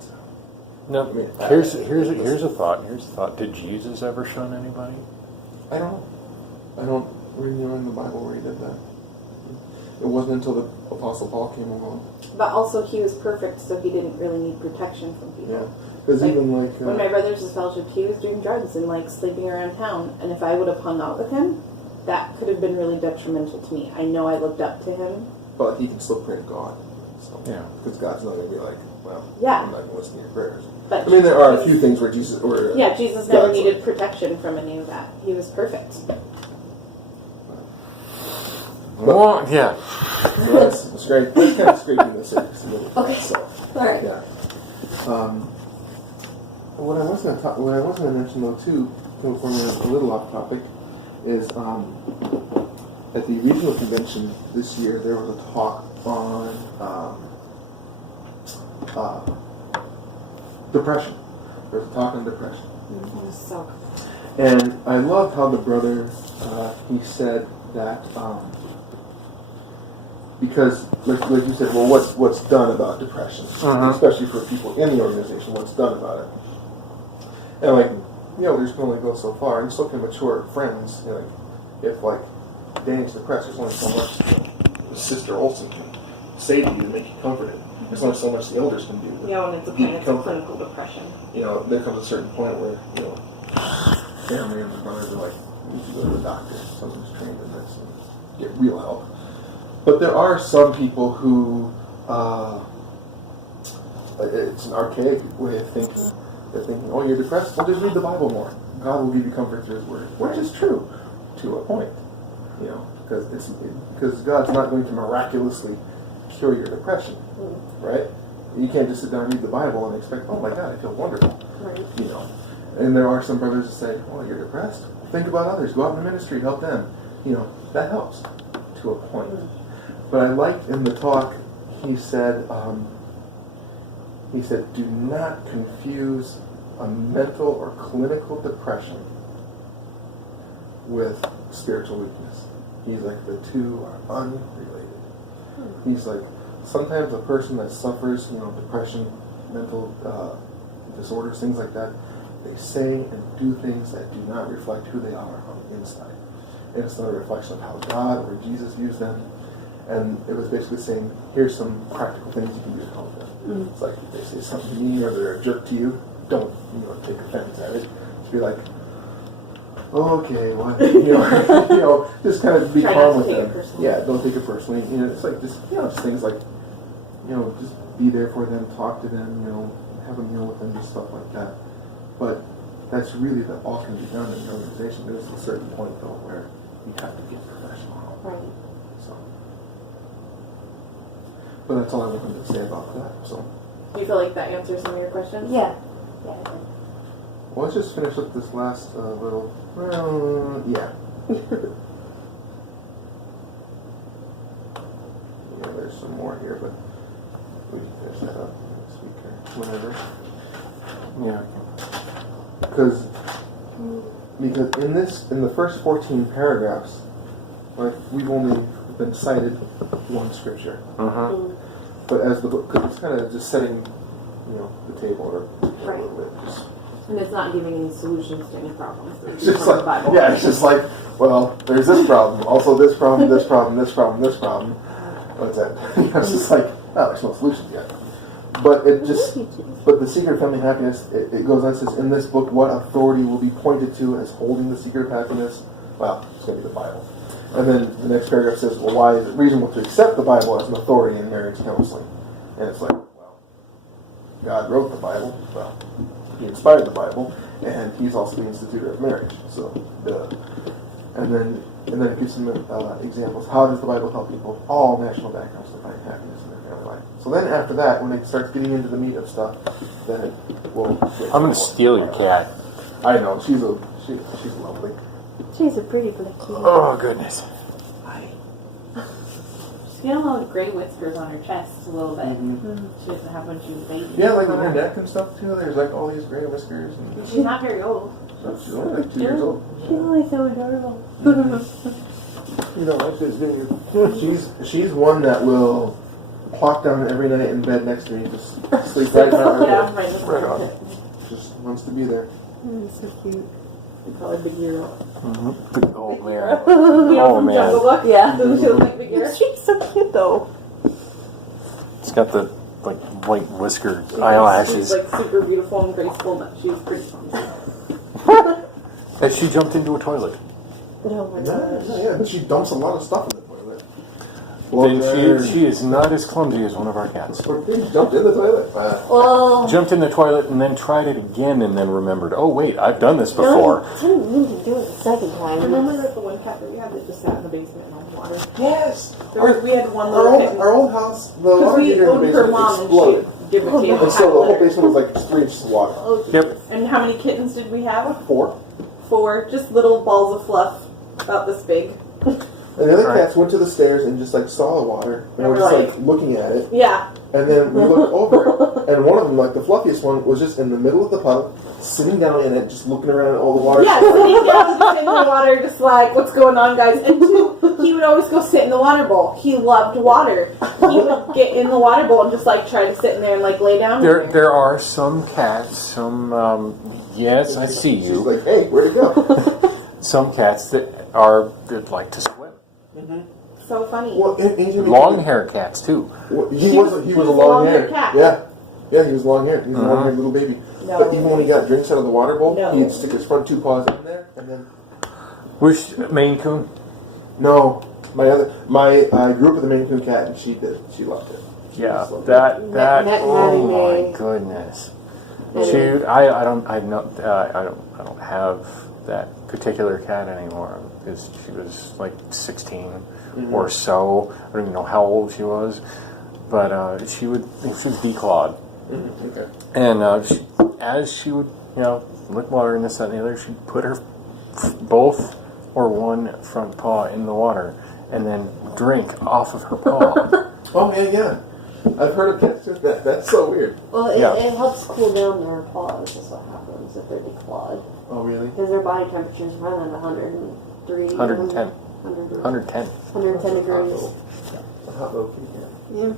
No, I mean, here's a thought. Here's a thought. Did Jesus ever shun anybody? I don't really know in the Bible where he did that. It wasn't until the Apostle Paul came along. But also, he was perfect, so he didn't really need protection from people. Yeah. Because Like, even like. When my brother's was fellowship, he was doing drugs and like sleeping around town. And if I would have hung out with him, that could have been really detrimental to me. I know I looked up to him. But he can still pray to God. So, Yeah. Because God's not going to be like, well, Yeah. I'm not going to listen to your prayers. But I mean, there are a few things where Jesus. Jesus never God's needed like- protection from any of that. He was perfect. Well, yeah. So that's great. That's kind of scraping the surface a little bit. Okay. So, Alright. yeah. What I was going to mention though too, before we're a little off topic, is at the regional convention this year there was a talk on depression. There was a talk on depression. So, And I love how the brother, he said that, because, like you said, well, what's done about depression? Especially for people in the organization, what's done about it? And like, elders can only go so far, and so can mature friends. You know, like, if like Danny's depressed, there's only so much Sister Olsen can say to you to make you comforted. There's only so much the elders can do. when it's a clinical depression. There comes a certain point where, family and the brothers are like, you should go to the doctor, someone who's trained in this, and get real help. But there are some people who, it's an archaic way of thinking. They're thinking, oh, you're depressed? Well, just read the Bible more. God will give you comfort through His Word. Which is true, to a point. Because God's not going to miraculously cure your depression, right? You can't just sit down and read the Bible and expect, oh my God, I feel wonderful. Right. And there are some brothers that say, well, you're depressed? Think about others. Go out in the ministry, help them. That helps to a point. But I liked in the talk, he said, do not confuse a mental or clinical depression with spiritual weakness. He's like, the two are unrelated. He's like, sometimes a person that suffers, depression, mental disorders, things like that, they say and do things that do not reflect who they are on the inside. And it's not a reflection of how God or Jesus views them. And it was basically saying, here's some practical things you can do to help them. It's like if they say something mean or they're a jerk to you, don't take offense at it. Just be like, okay, what? Just kind of be Try calm not with to take them. it personally. Yeah, don't take it personally. It's like just things like, just be there for them, talk to them, have a meal with them, just stuff like that. But that's really that all can be done in the organization. There's a certain point though where you have to get professional help. Right. So, but that's all I wanted to say about that. So, Do you feel like that answers some of your questions? Yeah. Yeah, I did. well, let's just finish up this last little. Yeah. Yeah, there's some more here, but we can finish that up next week or whenever. Yeah. Because in the first 14 paragraphs, like we've only been cited one scripture. But as the book, it's kind of just setting, the table or a little bit. And it's not giving any solutions to any problems. It's just like, yeah, it's just like, well, there's this problem, also this problem, this problem, this problem, this problem. What's that? It's just like, oh, there's no solution yet. But but the secret of family happiness, it goes on, it says, in this book, what authority will be pointed to as holding the secret of happiness? Well, it's going to be the Bible. And then the next paragraph says, well, why is it reasonable to accept the Bible as an authority in marriage counseling? And it's like, well, God wrote the Bible, well, He inspired the Bible, and He's also the institutor of marriage. So, and then it gives some examples. How does the Bible help people, all national backgrounds, to find happiness in their family life? So then after that, when it starts getting into the meat of stuff, then it will. I'm going to steal your cat. I know she's lovely. She's a pretty black kitty. Oh, goodness. She's She had a lot of gray whiskers on her chest, a little bit. Mm-hmm. She doesn't have when she was a baby. Yeah, like in her neck and stuff too. There's like all these gray whiskers. And She's not very old. she's only like 2 years old. She's always so adorable. You know, life is good. She's one that will plop down every night in bed next to me, just sleep right now. Yeah, right. That's Right on. Just wants to be there. So cute. We call her Big Hero. Oh man. You know, Oh, from man. Jungle Book? Yeah. Doesn't she look like Big Hero? She's so cute though. It's got the like white whisker She's eyelashes. like super beautiful and graceful, but she's pretty clumsy. And she jumped into a toilet. Oh my gosh. Yeah, she dumps a lot of stuff in the toilet. Then she is not as clumsy as one of our cats. Or they jumped in the toilet. Well, Jumped in the toilet and then tried it again and then remembered, oh wait, I've done this before. I didn't mean to do it the second time. Remember like the one cat that we had that just sat in the basement and on water? Yes. We had one little kitten. Our old house, the Because water we heater in the owned her basement mom exploded. and she gave And so the whole basement was like 3 inches of water. Oh, Yep. and how many kittens did we have? 4. 4. Just little balls of fluff about this big. And the other Right. cats went to the stairs and just like saw the water and And were we're just like- like looking at it. Yeah. And then we looked over it, and one of them, like the fluffiest one, was just in the middle of the puddle, sitting down in it, just looking around at all the water. Yeah, sitting down just in the water, just like, what's going on, guys? And 2, he would always go sit in the water bowl. He loved water. He would get in the water bowl and just like try to sit in there and like lay down. in There are some cats, yes, I see She's you. like, hey, where'd it go? Some cats that like to swim. So funny. Well, Angel, Long hair cats too. Well, he He was was a a long haired long-haired cat. Yeah, he was long haired. He was a long haired little baby. No. But even when he got drinks out of the water bowl, No. he'd stick his front 2 paws in there, and then Which Maine Coon? no, I grew up with a Maine Coon cat, and she loved it. She Yeah, just loved that Matt oh Mattingly. my goodness. Mattingly. I don't have that particular cat anymore because she was like 16 or so. I don't even know how old she was, but she was declawed, it. Okay. and as she would lick water and this that and the other, she'd put her both or one front paw in the water and then drink off of her paw. Oh yeah. I've heard of cats doing that. That's so weird. Well, Yeah. it helps cool down their paws. Is what happens if they're declawed. Oh really? Because their body temperature is around 103. 110. 100, 110. 110 degrees. A hot little kitty cat. Yeah.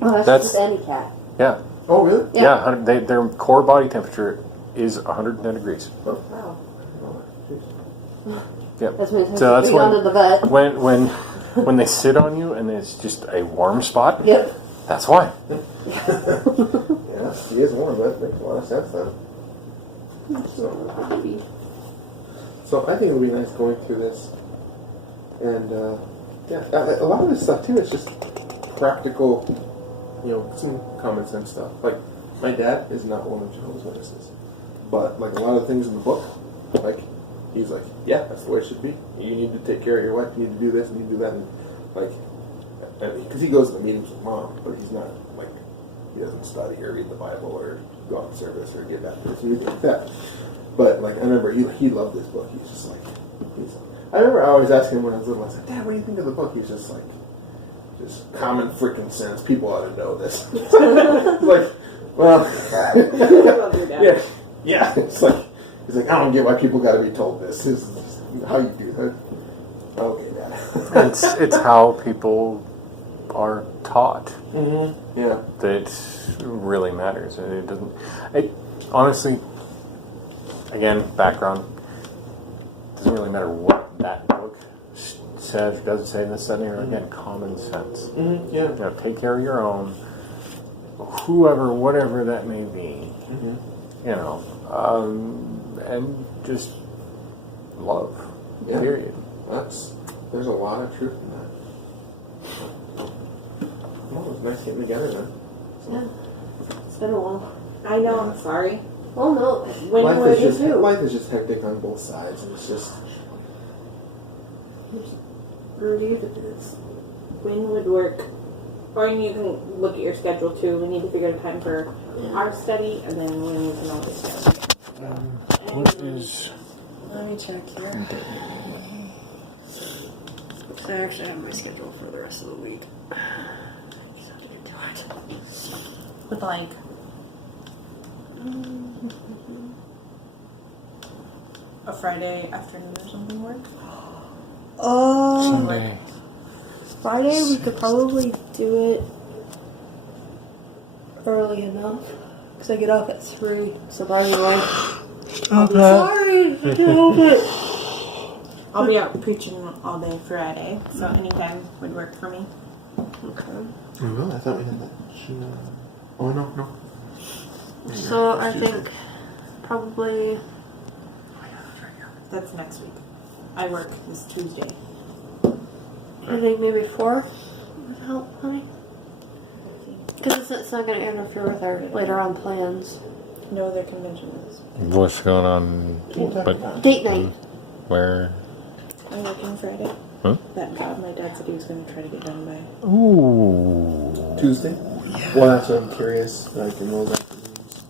Well, that's That's- just any cat. Yeah. Oh really? Yeah, their core body temperature is 110 degrees. Oh, Wow. jeez. Yep. That's when So that's we go to the vet. when they sit on you and it's just a warm spot. Yep. That's why. Yeah, she is warm. That makes a lot of sense then. So I think it'll be nice going through this, and yeah, a lot of this stuff too is just practical, some common sense stuff. Like my dad is not one of Jehovah's Witnesses, but like a lot of things in the book, like he's like, yeah, that's the way it should be. You need to take care of your wife. You need to do this. You need to do that, and like, because he goes to the meetings with mom, but he's not like he doesn't study or read the Bible or go out to service or get baptized or anything like that. But like I remember he loved this book. He's just like I remember I always asking him when I was little, I said, Dad, what do you think of the book? He's just like just common freaking sense. People ought to know this. Like, well yeah. It's like he's like, I don't get why people gotta be told this. This is how you do that. Okay, Dad. It's how people are taught Mm-hmm. Yeah. that really matters. It doesn't. Honestly, again, background doesn't really matter what that book says, doesn't say this, that, or again, common sense. Mm-hmm. Yeah. Take care of your own, whoever, whatever that may be. And just love. Yeah. Period. There's a lot of truth in that. Well, it was nice getting together then. Yeah. It's been a while. I know, I'm sorry. Oh no. When life were is you two? life is just hectic on both sides, and it's just When would work? Or you can look at your schedule too. We need to figure out a time for our study and then when we can all get together. What is... Let me check here. I actually have my schedule for the rest of the week. Just have to get to it. With like a Friday afternoon or something work? Sunday. Friday we could probably do it early enough because I get off at 3. So by the way, I'm sorry, I can't help it. I'll be out preaching all day Friday, so anytime would work for me. Okay. We will. I thought we had that. Oh no. So I think probably That's next week. I work this Tuesday. I think maybe 4 would help, honey. Because it's not going to interfere with our later on plans. No, their convention is. What's going on? But Date night. where? I'm working Friday. Huh? That job my dad said he was going to try to get done by. Ooh. Tuesday? Well, that's what I'm curious. Like in those afternoons.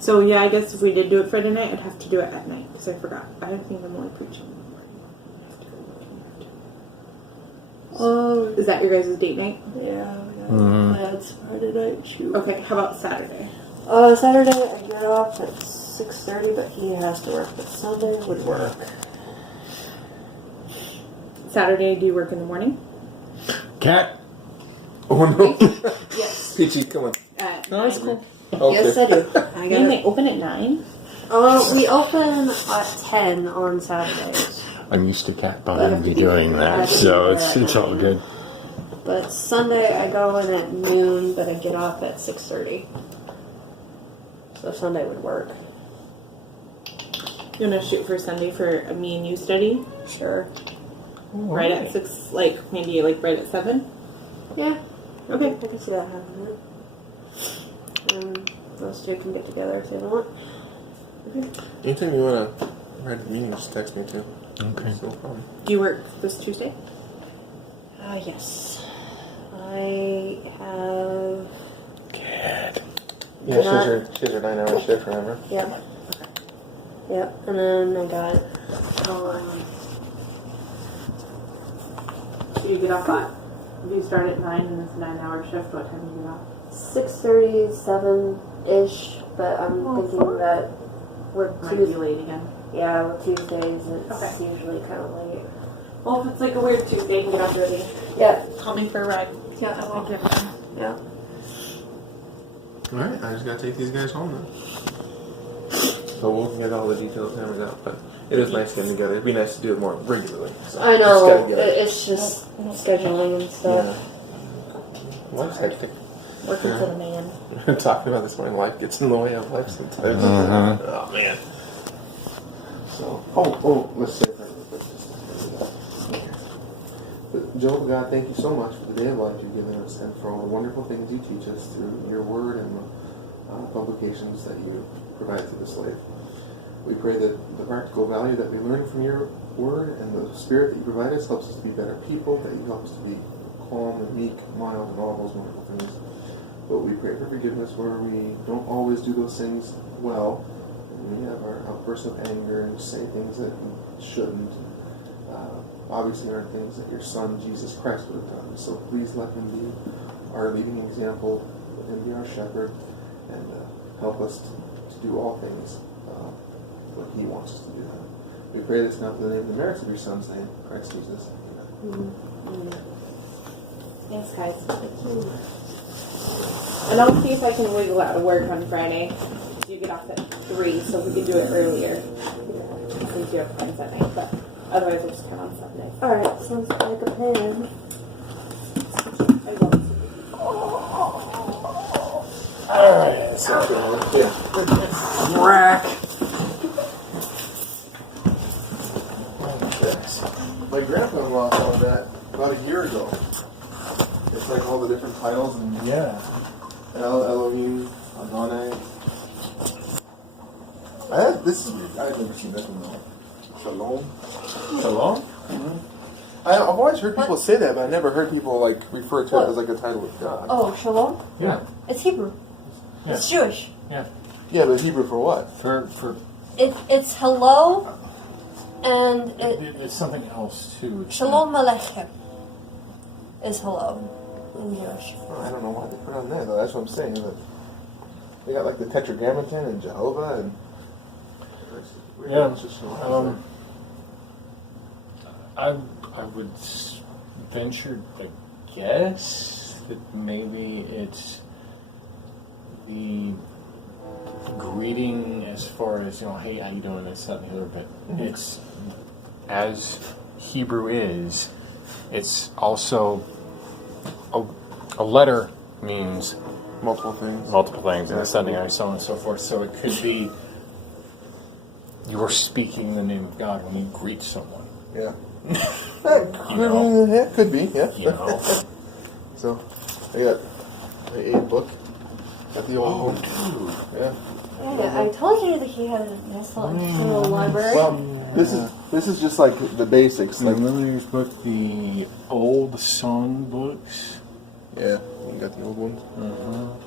So yeah, I guess if we did do it Friday night, I'd have to do it at night because I forgot. I think I'm only preaching in the morning. I have to go work in the afternoon. Oh, Is that your guys' date night? yeah. Mhm. Plans Friday night. Shoot. Okay, how about Saturday? Saturday I get off at 6:30, but he has to work. But Sunday would work. Saturday, do you work in the morning? Cat. Oh no. Yes. Peachy, come on. No, it's cool. Okay. Yes, I do. I Didn't got they open at 9? We open at 10 on Saturdays, I'm used to cat I behind have me to be- doing I that, have to be so there it's at all 9. good. but Sunday I go in at noon, but I get off at 6:30. So Sunday would work. You want to shoot for Sunday for a me and you study? Sure. Right at 6, like maybe like right at 7? Yeah. Okay. I can see that happening. Those two can get together if they want. Anytime you want to write a meeting, just text me too. Okay. It's no problem. Do you work this Tuesday? Yes. I have. Cat. Yeah, Not- she's her 9-hour shift, remember? Yep. Yep. And then I got. So you get off at, if you start at 9 and it's a 9-hour shift, what time do you get off? 6:37-ish, but I'm thinking that with Might be Tuesdays, late again. yeah, with Tuesdays it's Okay. usually kind of late. Well, if it's like a weird Tuesday, you can get off early. Yeah, Call me for a ride. yeah, I will. Yeah. Alright, I just gotta take these guys home then. So we'll get all the details hammered out, but it is nice getting together. It'd be nice to do it more regularly. So I just know. gotta get it. It's just scheduling and stuff. Yeah. Life's hectic. Working for the man. Talking about this morning, life gets in the way of life sometimes. Mhm. Oh man. So, oh, let's say that. But Joe, God, thank you so much for the day of life you've given us and for all the wonderful things you teach us through your word and the publications that you provide to the slave. We pray that the practical value that we learn from your word and the spirit that you provide us helps us to be better people, that you help us to be calm and meek, mild, and all those wonderful things. But we pray for forgiveness where we don't always do those things well, and we have our outbursts of anger and say things that we shouldn't. Obviously, there are things that your Son, Jesus Christ, would have done. So please let him be our leading example, let him be our shepherd, and help us to do all things what he wants us to do. We pray this now in the name and the merits of your Son's name, Christ Jesus. Amen. Thanks, guys. And I'll see if I can wiggle out of work on Friday. You get off at 3, so we can do it earlier. Since you have plans that night, but otherwise we'll just come on Sunday. Alright, sounds like a plan. I will. Alright, so, yeah. Rack. My grandpa-in-law found that about a year ago. It's like all the different titles and Yeah. Elohim, Adonai. I've never seen this one though. Shalom. Shalom? I've always heard people say that, but I never heard people like refer to it as like a title of God. Oh, Shalom? Yeah. It's Hebrew. Yeah. It's Jewish. Yeah, but Hebrew for what? For It's hello And It's something else too. Shalom Aleichem is hello in Jewish. Oh, I don't know why they put on there though. That's what I'm saying. That they got like the Tetragrammaton and Jehovah and. Yeah. It's just I would venture to guess that maybe it's the greeting as far as, hey, how you doing, this, that, and the other, but it's, as Hebrew is, it's also, a letter means multiple things. and a sending out, so on and so forth, so it could be you're speaking the name of God when you greet someone. Yeah. know. Yeah, could be. Yeah. You know? So, I got the Aid book. Got the old one. Yeah. Yeah, I told you that he had a nice little library. Well, this is just like the basics. Like, Remember his book, the old song books? yeah, you got the old ones.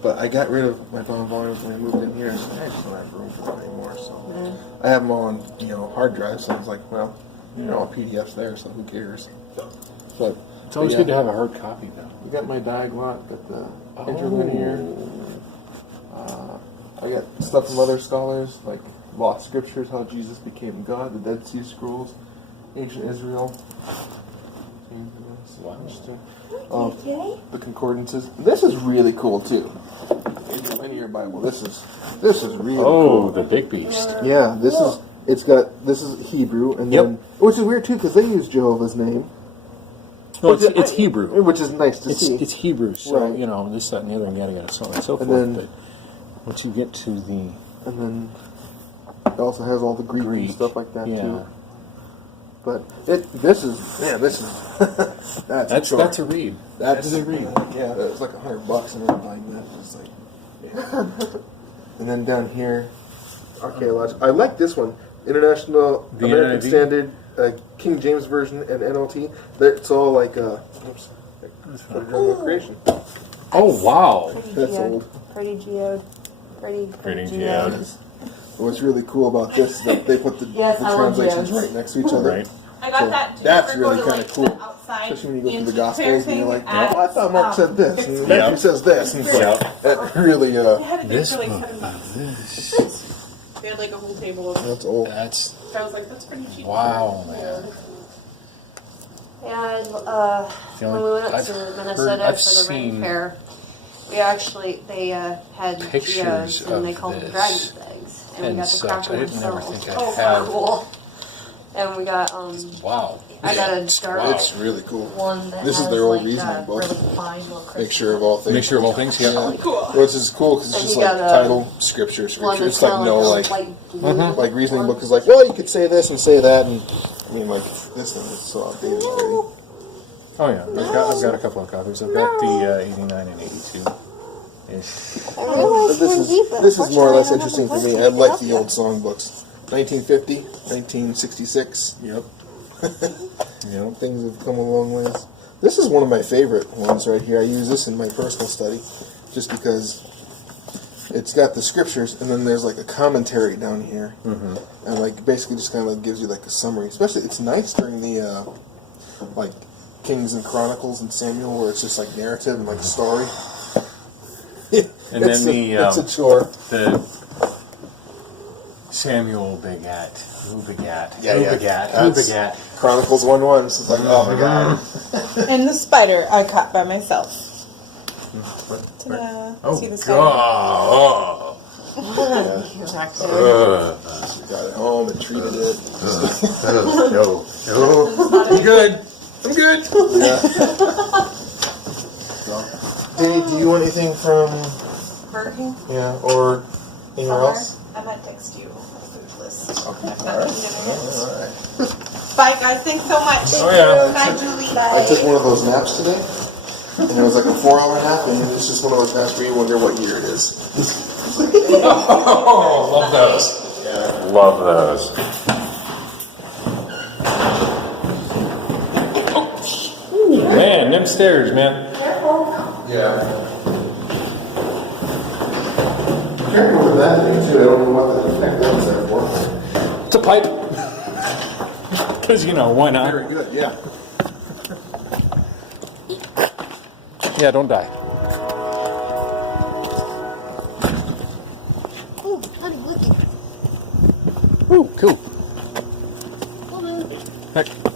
But I got rid of my bound volumes when I moved in here, so I just don't have room for them anymore. So I have them all on, hard drives. So I was like, well, all PDFs there, so who cares? But It's always good to have a hard copy, though. We got my Diaglot, got the interlinear. I got stuff from other scholars, like Lost Scriptures, how Jesus became God, the Dead Sea Scrolls, Ancient Israel. Wow. The concordances. This is really cool too. Interlinear Bible. This is really cool. The big beast. Yeah, this is Hebrew, and then which is weird too because they use Jehovah's name. No, it's Hebrew. Which is nice to see. It's Hebrew, so, Right. this, that, and the other, and yada, so on and so And forth. then- But once you get to the And then it also has all the Greek and stuff like that too. But this is that's that's a read. That's a read. Yeah, it was like $100 and everything. That was like, and then down here, archaeological. I like this one, International The American NIV? Standard, King James Version, and NLT. It's all like creation. Oh, wow. That's old. Pretty geode. Pretty geode. What's really cool about this is that they put the Yes, I love translations geodes. right next to each other. Right. I got So that too. that's We're really going to, kinda cool. the outside Especially when you go through the antique fair Gospels and you're thing like, at, oh, I thought Mark said this, and Matthew says this, and it's like, that really, They had it This for like book, 7 bucks. They had like a whole table of that's old. That's, So I was like, that's pretty cheap. wow, man. And Feel when like we went up I've to heard- Minnesota I've for the rain seen fair, they had pictures geodes, and they of called them this dragon's eggs, and we and got to such. crack I them didn't ever ourselves. think I'd Oh, have- cool! And we got Wow. I got a dark It's really cool. one that This is has their old like reasoning book. really fine little crystals. Mixture of all things. Mixture of all things, yeah. Cool. Which is cool because it's And just you like got a- title, scripture. One It's that's like kinda no a like light blue like reasoning one. book is like, well, you could say this and say that, and I mean like this thing is so outdated already. Oh, yeah. I've got a couple of copies. I've got the 89 and 82. But this is more or less interesting for me. I like the old songbooks. 1950, 1966. Yep. Yep. Things have come a long ways. This is one of my favorite ones right here. I use this in my personal study just because it's got the scriptures and then there's like a commentary down here. Mm-hmm. And like basically just kind of like gives you like a summary. Especially it's nice during the like Kings and Chronicles and Samuel where it's just like narrative and like a story. And then it's a chore. the Samuel begat. Who begat? Yeah, Who yeah. begat? Who That's- begat? Chronicles 1:1. So it's like, oh my god. And the spider I caught by myself. Ta-da. Oh, See the spider? God. Got it home and treated it. No. I'm good. I'm good. Yeah. Danny, do you want anything from Burger King? or anywhere else? I might text you a food list. Okay. I've All got right. things in it. All right. Bye, guys. Thanks so much. Oh, yeah. Bye, Julie. I took one of those naps today, and it was like a 4-hour nap, and it's just one of those naps where you wonder what year it is. Oh, love those. Yeah. Love those. Man, them stairs, man. Yeah. Careful with that thing too. I don't know what the heck that was there for. It's a pipe. Because, why not? Very good, yeah. Yeah, don't die. Oh, honey, look it. Ooh, cool. Come on. Heck.